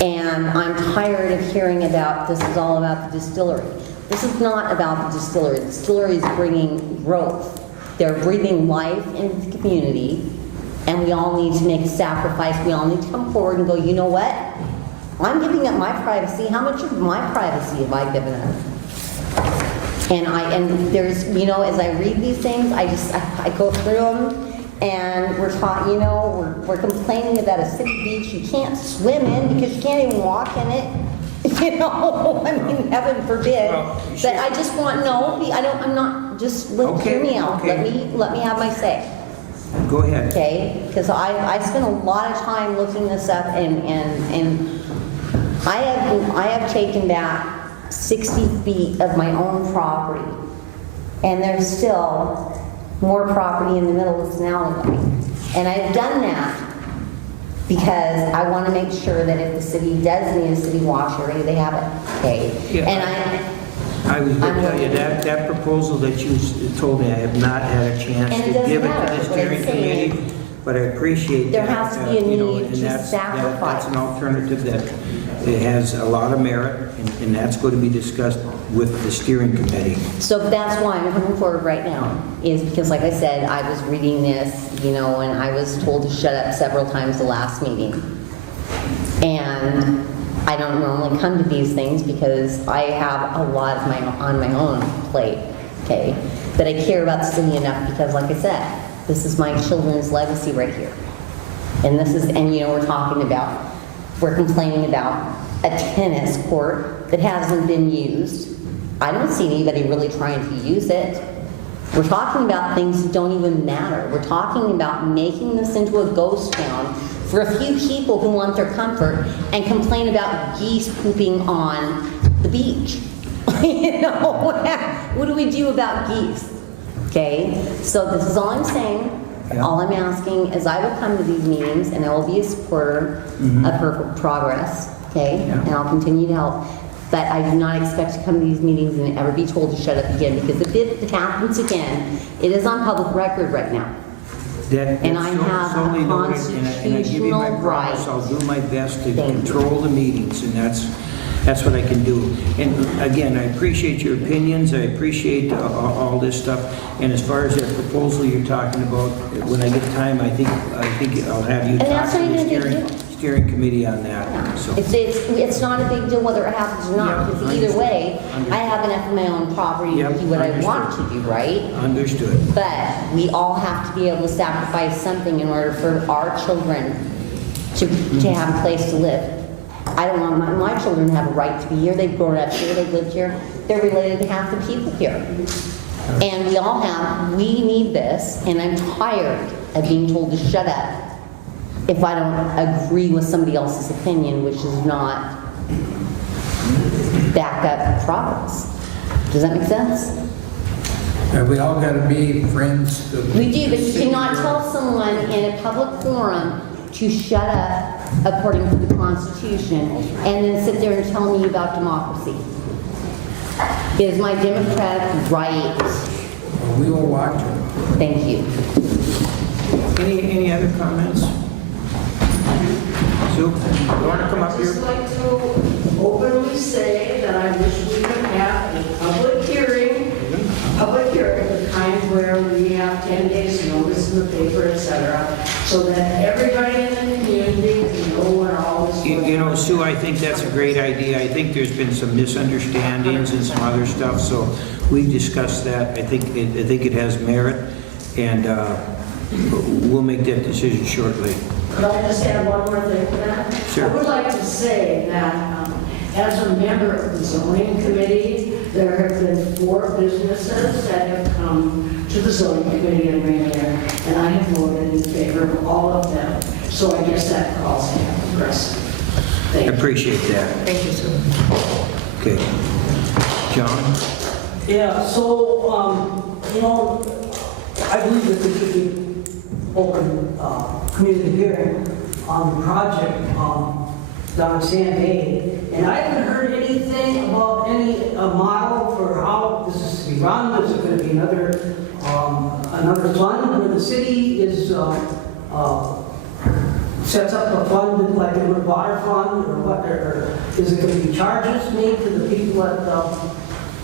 And I'm tired of hearing about, this is all about the distillery. This is not about the distillery. The distillery is bringing growth. They're breathing life into the community, and we all need to make a sacrifice. We all need to come forward and go, you know what? I'm giving up my privacy. How much of my privacy have I given up? And there's, you know, as I read these things, I go through them, and we're talking, you know, we're complaining about a city beach you can't swim in because you can't even walk in it. You know, I mean, heaven forbid. But I just want, I'm not, just hear me out. Okay. Let me have my say. Go ahead. Okay? Because I spent a lot of time looking this up, and I have taken back 60 feet of my own property, and there's still more property in the middle of this alleyway. And I've done that because I want to make sure that if the city does need a city wash area, they have it, okay? Yeah, And I was going to I'm tell you, that proposal that you told me, I have not had a chance And it to doesn't give it matter. to the What I'm steering saying committee, but I appreciate There that. has to be a you know, need and to that's sacrifice. an alternative that it has a lot of merit, and that's going to be discussed with the steering committee. So that's why I'm coming forward right now, is because, like I said, I was reading this, you know, and I was told to shut up several times the last meeting. And I don't normally come to these things because I have a lot of on my own plate, okay? But I care about the city enough because, like I said, this is my children's legacy right here. And you know, we're complaining about a tennis court that hasn't been used. I don't see anybody really trying to use it. We're talking about things that don't even matter. We're talking about making this into a ghost town for a few people who want their comfort and complain about geese pooping on the beach. You know, what do we do about geese? Okay, so this is all I'm saying. Yeah. All I'm asking is I will come to these meetings and I will be a supporter of her progress, okay? Yeah. And I'll continue to help. But I do not expect to come to these meetings and ever be told to shut up again, because if it happens again, it is on public record right now. And I have solely a noted, and I give you my constitutional promise, right. I'll do my best to Thank you. control the meetings, and that's what I can do. And again, I appreciate your opinions, I appreciate all this stuff, and as far as that proposal you're talking about, when I get time, I think I'll have you And talk that's to not the even a big deal. steering committee on that, so. It's not a big deal whether it happens or not, Yeah, because understood. either way, I have enough of my own property to Yep, do what I understood. want to do, right? Understood. But we all have to be able to sacrifice something in order for our children to have a place to live. I don't want my children to have a right to be here. They've grown up here, they've lived here, they're related to half the people here. And we need this, and I'm tired of being told to shut up if I don't agree with somebody else's opinion, which is not backed up progress. Does that make sense? Have we all got to be friends? We do, but you cannot tell someone in a public forum to shut up according to the Constitution and then sit there and tell me about democracy. It is my democratic right. We will watch it. Thank you. Any other comments? Sue, you want to come up I'd here? just like to openly say that I wish we could have a public hearing, the kind where we have 10 days notice in the paper, etc., so that everybody in the community can know what all is going on. You know, Sue, I think that's a great idea. I think there's been some misunderstandings and some other stuff, so we've discussed that. I think it has merit, and we'll make that decision shortly. Could I just add one more thing to that? Sure. I would like to say that as a member of the zoning committee, there have been 4 businesses that have come to the zoning committee in Ranier, and I have voted in favor of all of them. So I guess that calls to have progressive. I Thank you. appreciate that. Thank you, Sue. Okay. John? Yeah, so, I believe that there should be open community hearing on the project down in San Bay. And I haven't heard anything about any model for how this is to be run. Is it going to be another fund where the city is sets up a fund like a water fund, or what? Or is it going to be charges made to the people at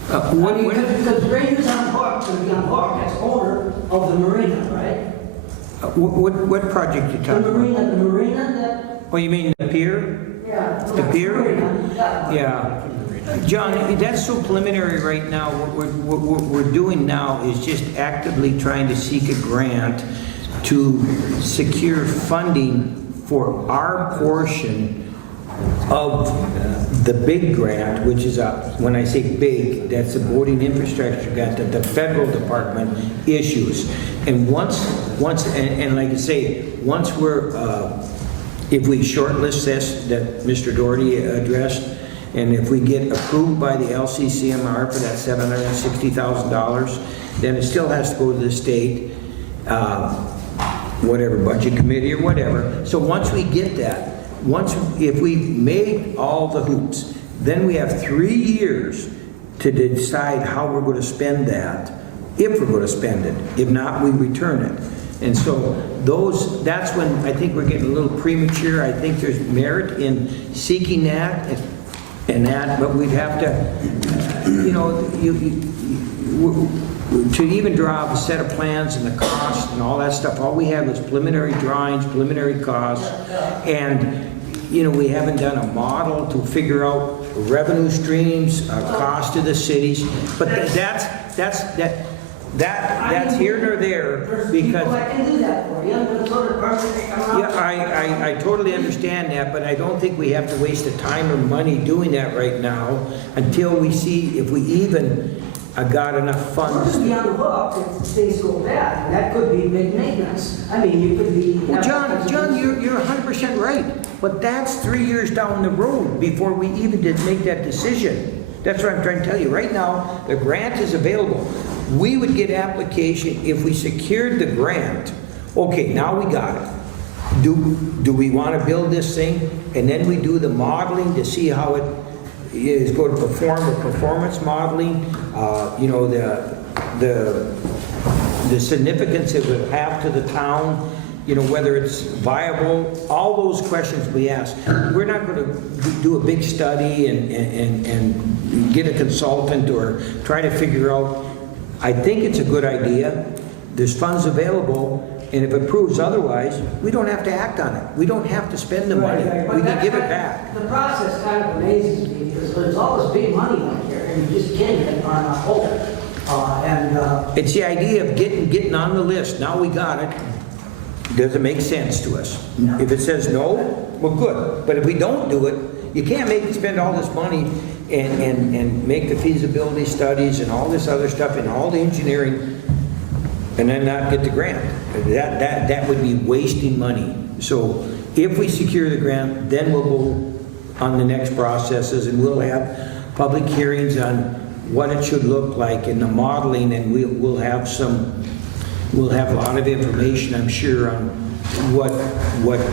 because Ranier's on Park, going to be on Park as owner of the marina, right? What project you talking about? The marina that, Oh, you mean the pier? yeah. The pier? Marina, yeah. Yeah. John, that's so preliminary right now. What we're doing now is just actively trying to seek a grant to secure funding for our portion of the big grant, which is when I say big, that's the boating infrastructure grant that the federal department issues. And once, and like I say, once if we shortlist this that Mr. Doherty addressed, and if we get approved by the LCCMR for that $760,000, then it still has to go to the state, whatever, budget committee or whatever. So once we get that, if we've made all the hoops, then we have 3 years to decide how we're going to spend that, if we're going to spend it. If not, we return it. And so that's when I think we're getting a little premature. I think there's merit in seeking that and that, but we'd have to, to even draw up a set of plans and the cost and all that stuff. All we have is preliminary drawings, preliminary costs, and we haven't done a model to figure out revenue streams, cost to the cities. But that's here nor there, because I can do that for you. I totally understand that, but I don't think we have to waste the time or money doing that right now until we see if we even got enough We're funds. going to be on the hook if things go bad, and that could be big maintenance. I mean, you could be... Well, John, you're 100% right, but that's 3 years down the road before we even did make that decision. That's what I'm trying to tell you. Right now, the grant is available. We would get application if we secured the grant. Okay, now we got it. Do we want to build this thing? And then we do the modeling to see how it is going to perform, the performance modeling, the significance it would have to the town, whether it's viable, all those questions we ask. We're not going to do a big study and get a consultant or try to figure out. I think it's a good idea. There's funds available, and if it proves otherwise, we don't have to act on it. We don't have to spend the money. We can give it back. The process kind of amazes me, because there's all this big money out here, and you just can't get on a hold. It's the idea of getting on the list. Now we got it. Does it make sense to us? No. If it says no, well, good. But if we don't do it, you can't spend all this money and make the feasibility studies and all this other stuff and all the engineering and then not get the grant. That would be wasting money. So if we secure the grant, then we'll go on the next processes, and we'll have public hearings on what it should look like in the modeling, and we'll have a lot of information, I'm sure, on what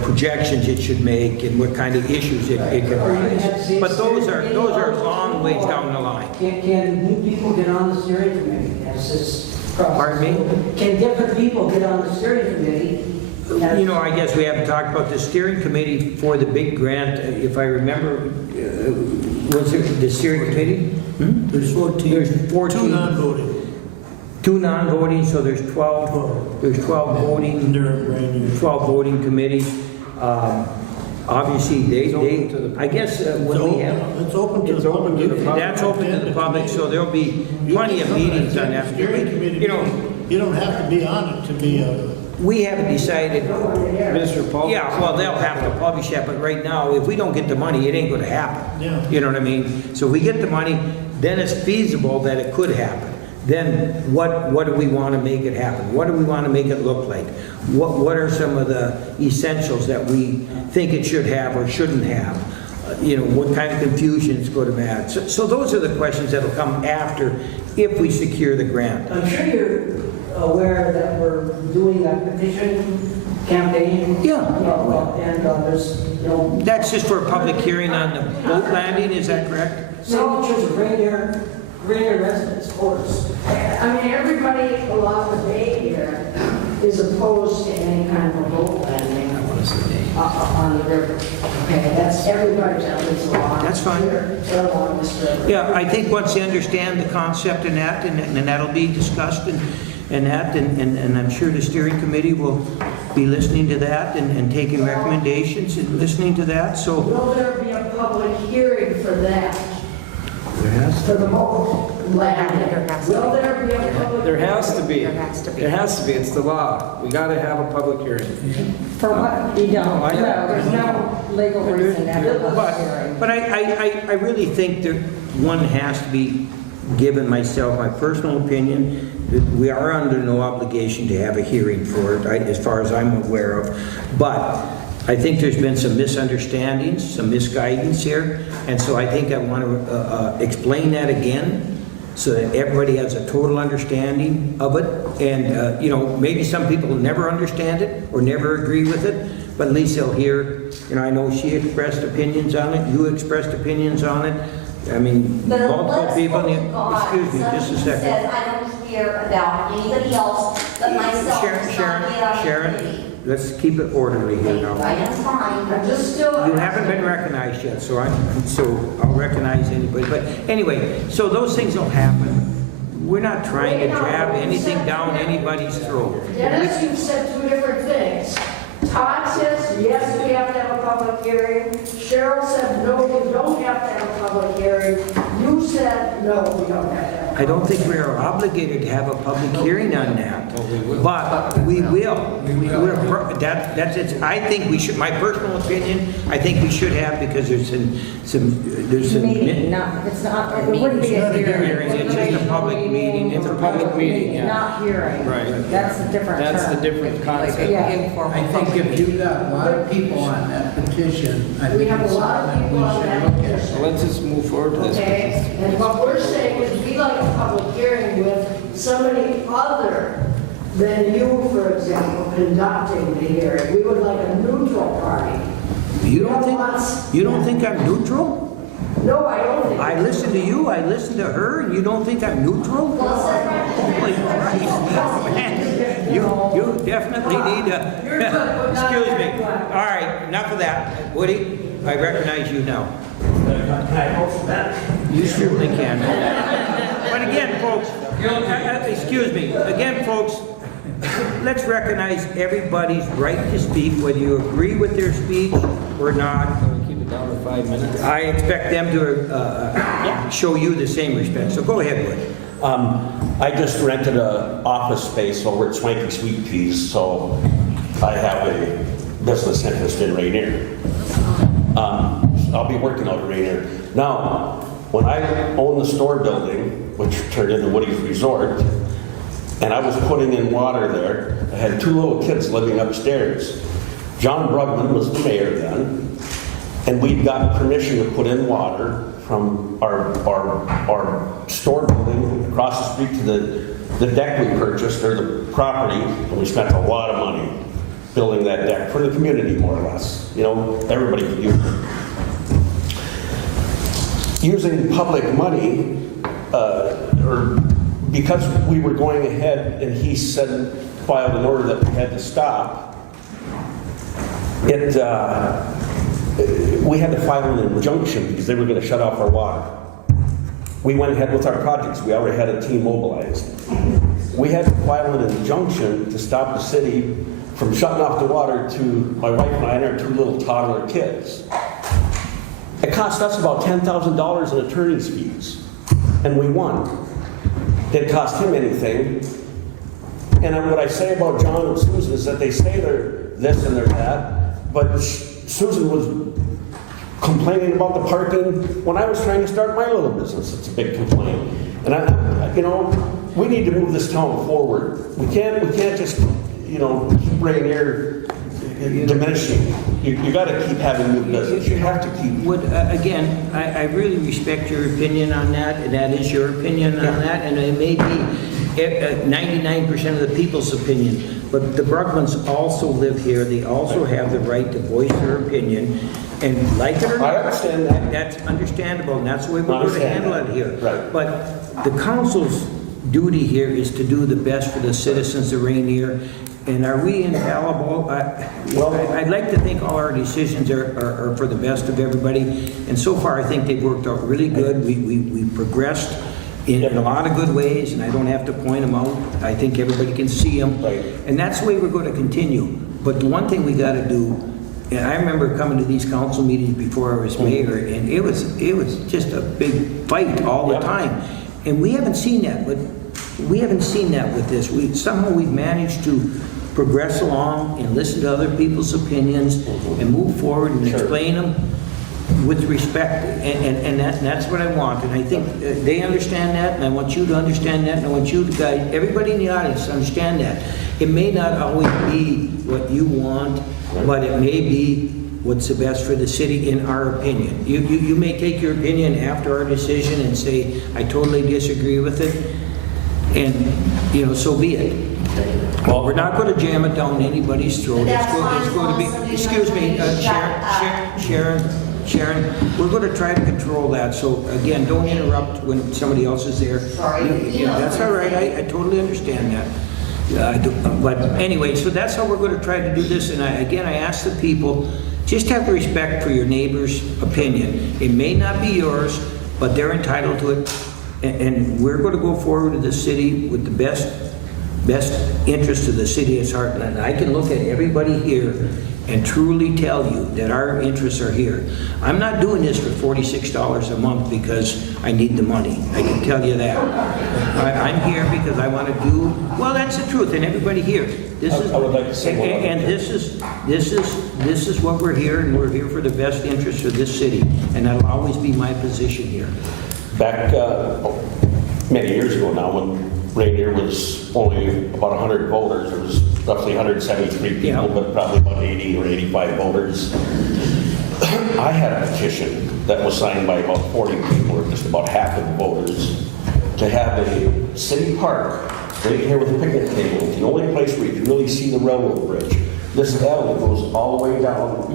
projections it should make and what kind of issues it can raise. But those are long ways down the line. Can new people get on the steering committee as this process? Pardon me? Can different people get on the steering committee? You know, I guess we haven't talked about the steering committee for the big grant. If I remember, was it the steering committee? There's 14. There's 14. 2 non-voting. 2 non-voting, so there's 12. There's 12 voting. They're brand new. 12 voting committees. Obviously, I guess when we have. It's open to the public. That's open to the public, so there'll be plenty of meetings on that. Steering committee, You know, you don't have to be on it to be a. we haven't decided. Mr. Paul? Yeah, well, they'll have to publish that, but right now, if we don't get the money, it ain't gonna happen. Yeah. You know what I mean? So if we get the money, then it's feasible that it could happen. Then what do we want to make it happen? What do we want to make it look like? What are some of the essentials that we think it should have or shouldn't have? You know, what kind of confusion it's going to add? So those are the questions that'll come after if we secure the grant. I'm sure you're aware that we're doing a petition campaign. Yeah. And there's, you know, That's just for a public hearing on the boat landing, is that correct? signatures of Ranier residents, of course. I mean, everybody along the bay here is opposed to any kind of a boat landing on the river. Okay, that's everybody that lives along. That's fine. Here, along this river. Yeah, I think once they understand the concept and that, and that'll be discussed and I'm sure the steering committee will be listening to that and taking recommendations and listening to that, so. Will there be a public hearing for that? There has For the boat landing? Will there be a public? There has to be. There has to be. There has to be. It's the law. We got to have a public hearing. For what? You don't, I know. no, there's no legal reason to have a public hearing. But I really think that one has to be given myself, my personal opinion, that we are under no obligation to have a hearing for it, as far as I'm aware of. But I think there's been some misunderstandings, some misguidance here, and so I think I want to explain that again so that everybody has a total understanding of it. And, you know, maybe some people will never understand it or never agree with it, but at least they'll hear, you know, I know she expressed opinions on it, you expressed opinions on it. I mean, multiple people, excuse me, just a second. Says I don't care about anybody else but myself. Sharon, let's keep it orderly here now. I am fine, I'm just still. You haven't been recognized yet, so I'll recognize anybody. But anyway, so those things will happen. We're not trying to jab anything down anybody's throat. Dennis, you said 2 different things. Todd says, yes, we have to have a public hearing. Cheryl said, no, we don't have to have a public hearing. You said, no, we don't have to have a I don't think we are obligated to have a public hearing on that, but we will. That's it. I think we should, my personal opinion, I think we should have, because there's some. Meeting, not, it's not, it wouldn't be a hearing. It's just a public meeting. It's a public meeting, yeah. Not hearing. Right. That's the different term. That's the different concept. Yeah. I think if you've got a lot of people on that petition, I We think have a it's lot of something people we on should that look at. petition. So let's just move forward to this. Okay, and what we're saying is we'd like a public hearing with somebody other than you, for example, conducting the hearing. We would like a neutral party. You don't think I'm neutral? No, I don't think. I listen to you, I listen to her, and you don't think I'm neutral? Holy Christ, man. You definitely need to, excuse me. All right, enough of that. Woody, I recognize you now. You certainly can. But again, folks, excuse me, again, folks, let's recognize everybody's right to speak, whether you agree with their speech or not. Keep it down to 5 minutes. I expect them to show you the same respect. So go ahead, Wood. I just rented an office space over at Swanky Sweet Peas, so I have a business interest in Ranier. I'll be working out of Ranier. Now, when I owned the store building, which turned into Woody's Resort, and I was putting in water there, I had 2 little kids living upstairs. John Brugman was the mayor then, and we'd got permission to put in water from our store building across the street to the deck we purchased, or the property, and we spent a lot of money building that deck for the community, more or less. You know, everybody could use it. Using public money, or because we were going ahead and he said, filed an order that we had to stop, we had to file an injunction because they were going to shut off our water. We went ahead with our projects. We already had a team mobilized. We had to file an injunction to stop the city from shutting off the water to my wife and I and our 2 little toddler kids. It cost us about $10,000 in attorney's fees, and we won. Didn't cost him anything. And what I say about John and Susan is that they say they're this and they're that, but Susan was complaining about the parking when I was trying to start my little business. It's a big complaint. And we need to move this town forward. We can't just, keep Ranier diminishing. You got to keep having new business. You have to keep. Again, I really respect your opinion on that, and that is your opinion on that, and it may be 99% of the people's opinion. But the Brugmans also live here. They also have the right to voice their opinion. And like it or not, I understand that. That's understandable, and that's the way we're going to handle it here. Right. But the council's duty here is to do the best for the citizens of Ranier. And are we infallible? I'd like to think all our decisions are for the best of everybody. And so far, I think they've worked out really good. We progressed in a lot of good ways, and I don't have to point them out. I think everybody can see them. Right. And that's the way we're going to continue. But the one thing we got to do, and I remember coming to these council meetings before I was mayor, and it was just a big fight all the time. And we haven't seen that, but we haven't seen that with this. Somehow we've managed to progress along and listen to other people's opinions and move forward and explain them with respect, and that's what I want. And I think they understand that, and I want you to understand that, and I want you to guide everybody in the audience to understand that. It may not always be what you want, but it may be what's the best for the city in our opinion. You may take your opinion after our decision and say, I totally disagree with it, and so be it. Well, we're not going to jam it down anybody's throat. It's going to be, excuse me, Sharon, we're going to try to control that. So again, don't interrupt when somebody else is there. Sorry. That's all right. I totally understand that. But anyway, so that's how we're going to try to do this. And I ask the people, just have respect for your neighbor's opinion. It may not be yours, but they're entitled to it. And we're going to go forward to the city with the best interest of the city of Heartland. I can look at everybody here and truly tell you that our interests are here. I'm not doing this for $46 a month because I need the money. I can tell you that. I'm here because I want to do, well, that's the truth, and everybody here. I would like to say more. And this is what we're here, and we're here for the best interest of this city, and that'll always be my position here. Back many years ago now, when Ranier was only about 100 voters, there was roughly 173 people, but probably about 80 or 85 voters. I had a petition that was signed by about 40 people, or just about half of the voters, to have a city park right here with a picnic table. It's the only place where you can really see the railroad bridge. This alley goes all the way down,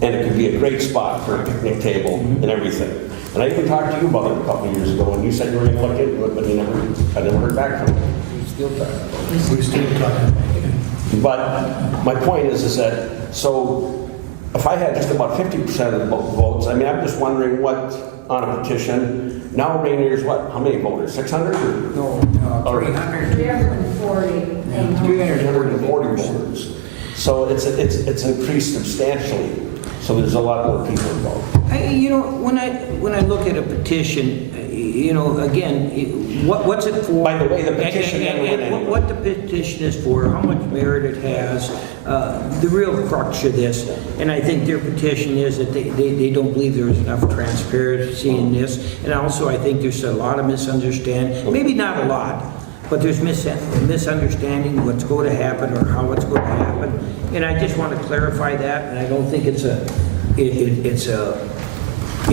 and it could be a great spot for a picnic table and everything. And I even talked to you about it a couple of years ago, and you said you were going to look into it, but I never heard back from you. We're still talking. But my point is that, so if I had just about 50% of the votes, I mean, I'm just wondering what, on a petition, now Ranier's what, how many voters, 600? No, 300. 340 voters. So it's increased substantially. So there's a lot more people involved. When I look at a petition, again, what's it for? By the way, the petition and what the petition is for, how much merit it has, the real crux of this. And I think their petition is that they don't believe there is enough transparency in this. And also, I think there's a lot of misunderstanding. Maybe not a lot, but there's misunderstanding what's going to happen or how it's going to happen. And I just want to clarify that, and I don't think it's a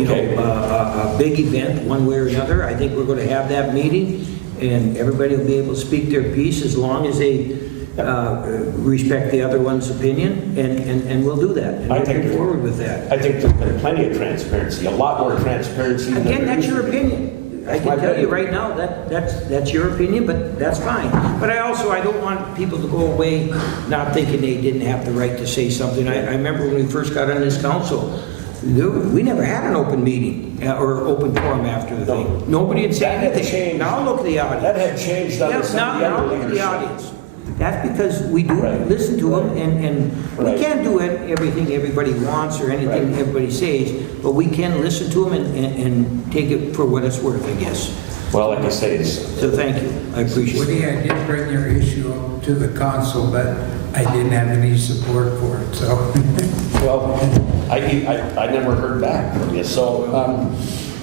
Okay. a big event, one way or another. I think we're going to have that meeting, and everybody will be able to speak their piece as long as they respect the other one's opinion, and we'll do that. And I we'll think- move forward with that. I think there's been plenty of transparency, a lot more transparency than Again, there that's used your to be. opinion. I That's can my tell you opinion. right now, that's your opinion, but that's fine. But I don't want people to go away not thinking they didn't have the right to say something. I remember when we first got on this council, we never had an open meeting or open forum after the thing. Nobody had said That had anything. changed. Now look at the audience. That had changed under Yes, some of the now other look at the leadership. audience. That's because we do Right. listen to them, and we Right. can't do everything everybody wants or anything Right. everybody says, but we can listen to them and take it for what it's worth, I guess. Well, like I say, it's, So thank you, I appreciate it. Woody, I did bring your issue up to the council, but I didn't have any support for it, so. well, I never heard back from you, so,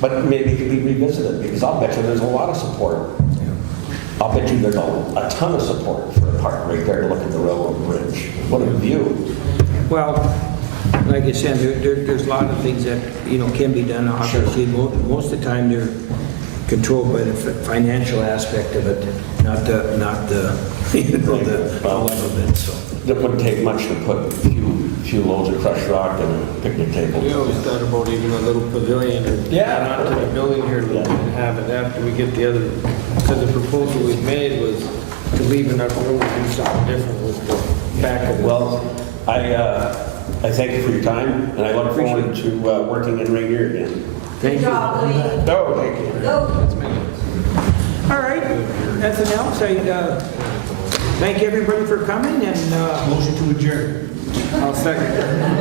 but maybe it could be revisited, because I'll bet you there's a lot of support. I'll bet you there's a ton of support for a park right there to look at the railroad bridge. What a view. Well, like I said, there's a lot of things that, can be done, obviously. Most of the time, they're controlled by the financial aspect of it, not the love of it, so. It wouldn't take much to put a few loads of crushed rock and a picnic table. We always thought about even a little pavilion or Yeah. onto the building here and have it after we get the other, because the proposal we made was to leave enough room to do something different with the back of it. Well, I thank you for your time, and I look forward to working in Ranier again. Thank you. All No, thank you. right, nothing else? I thank everybody for coming, and Motion to adjourn. I'll second.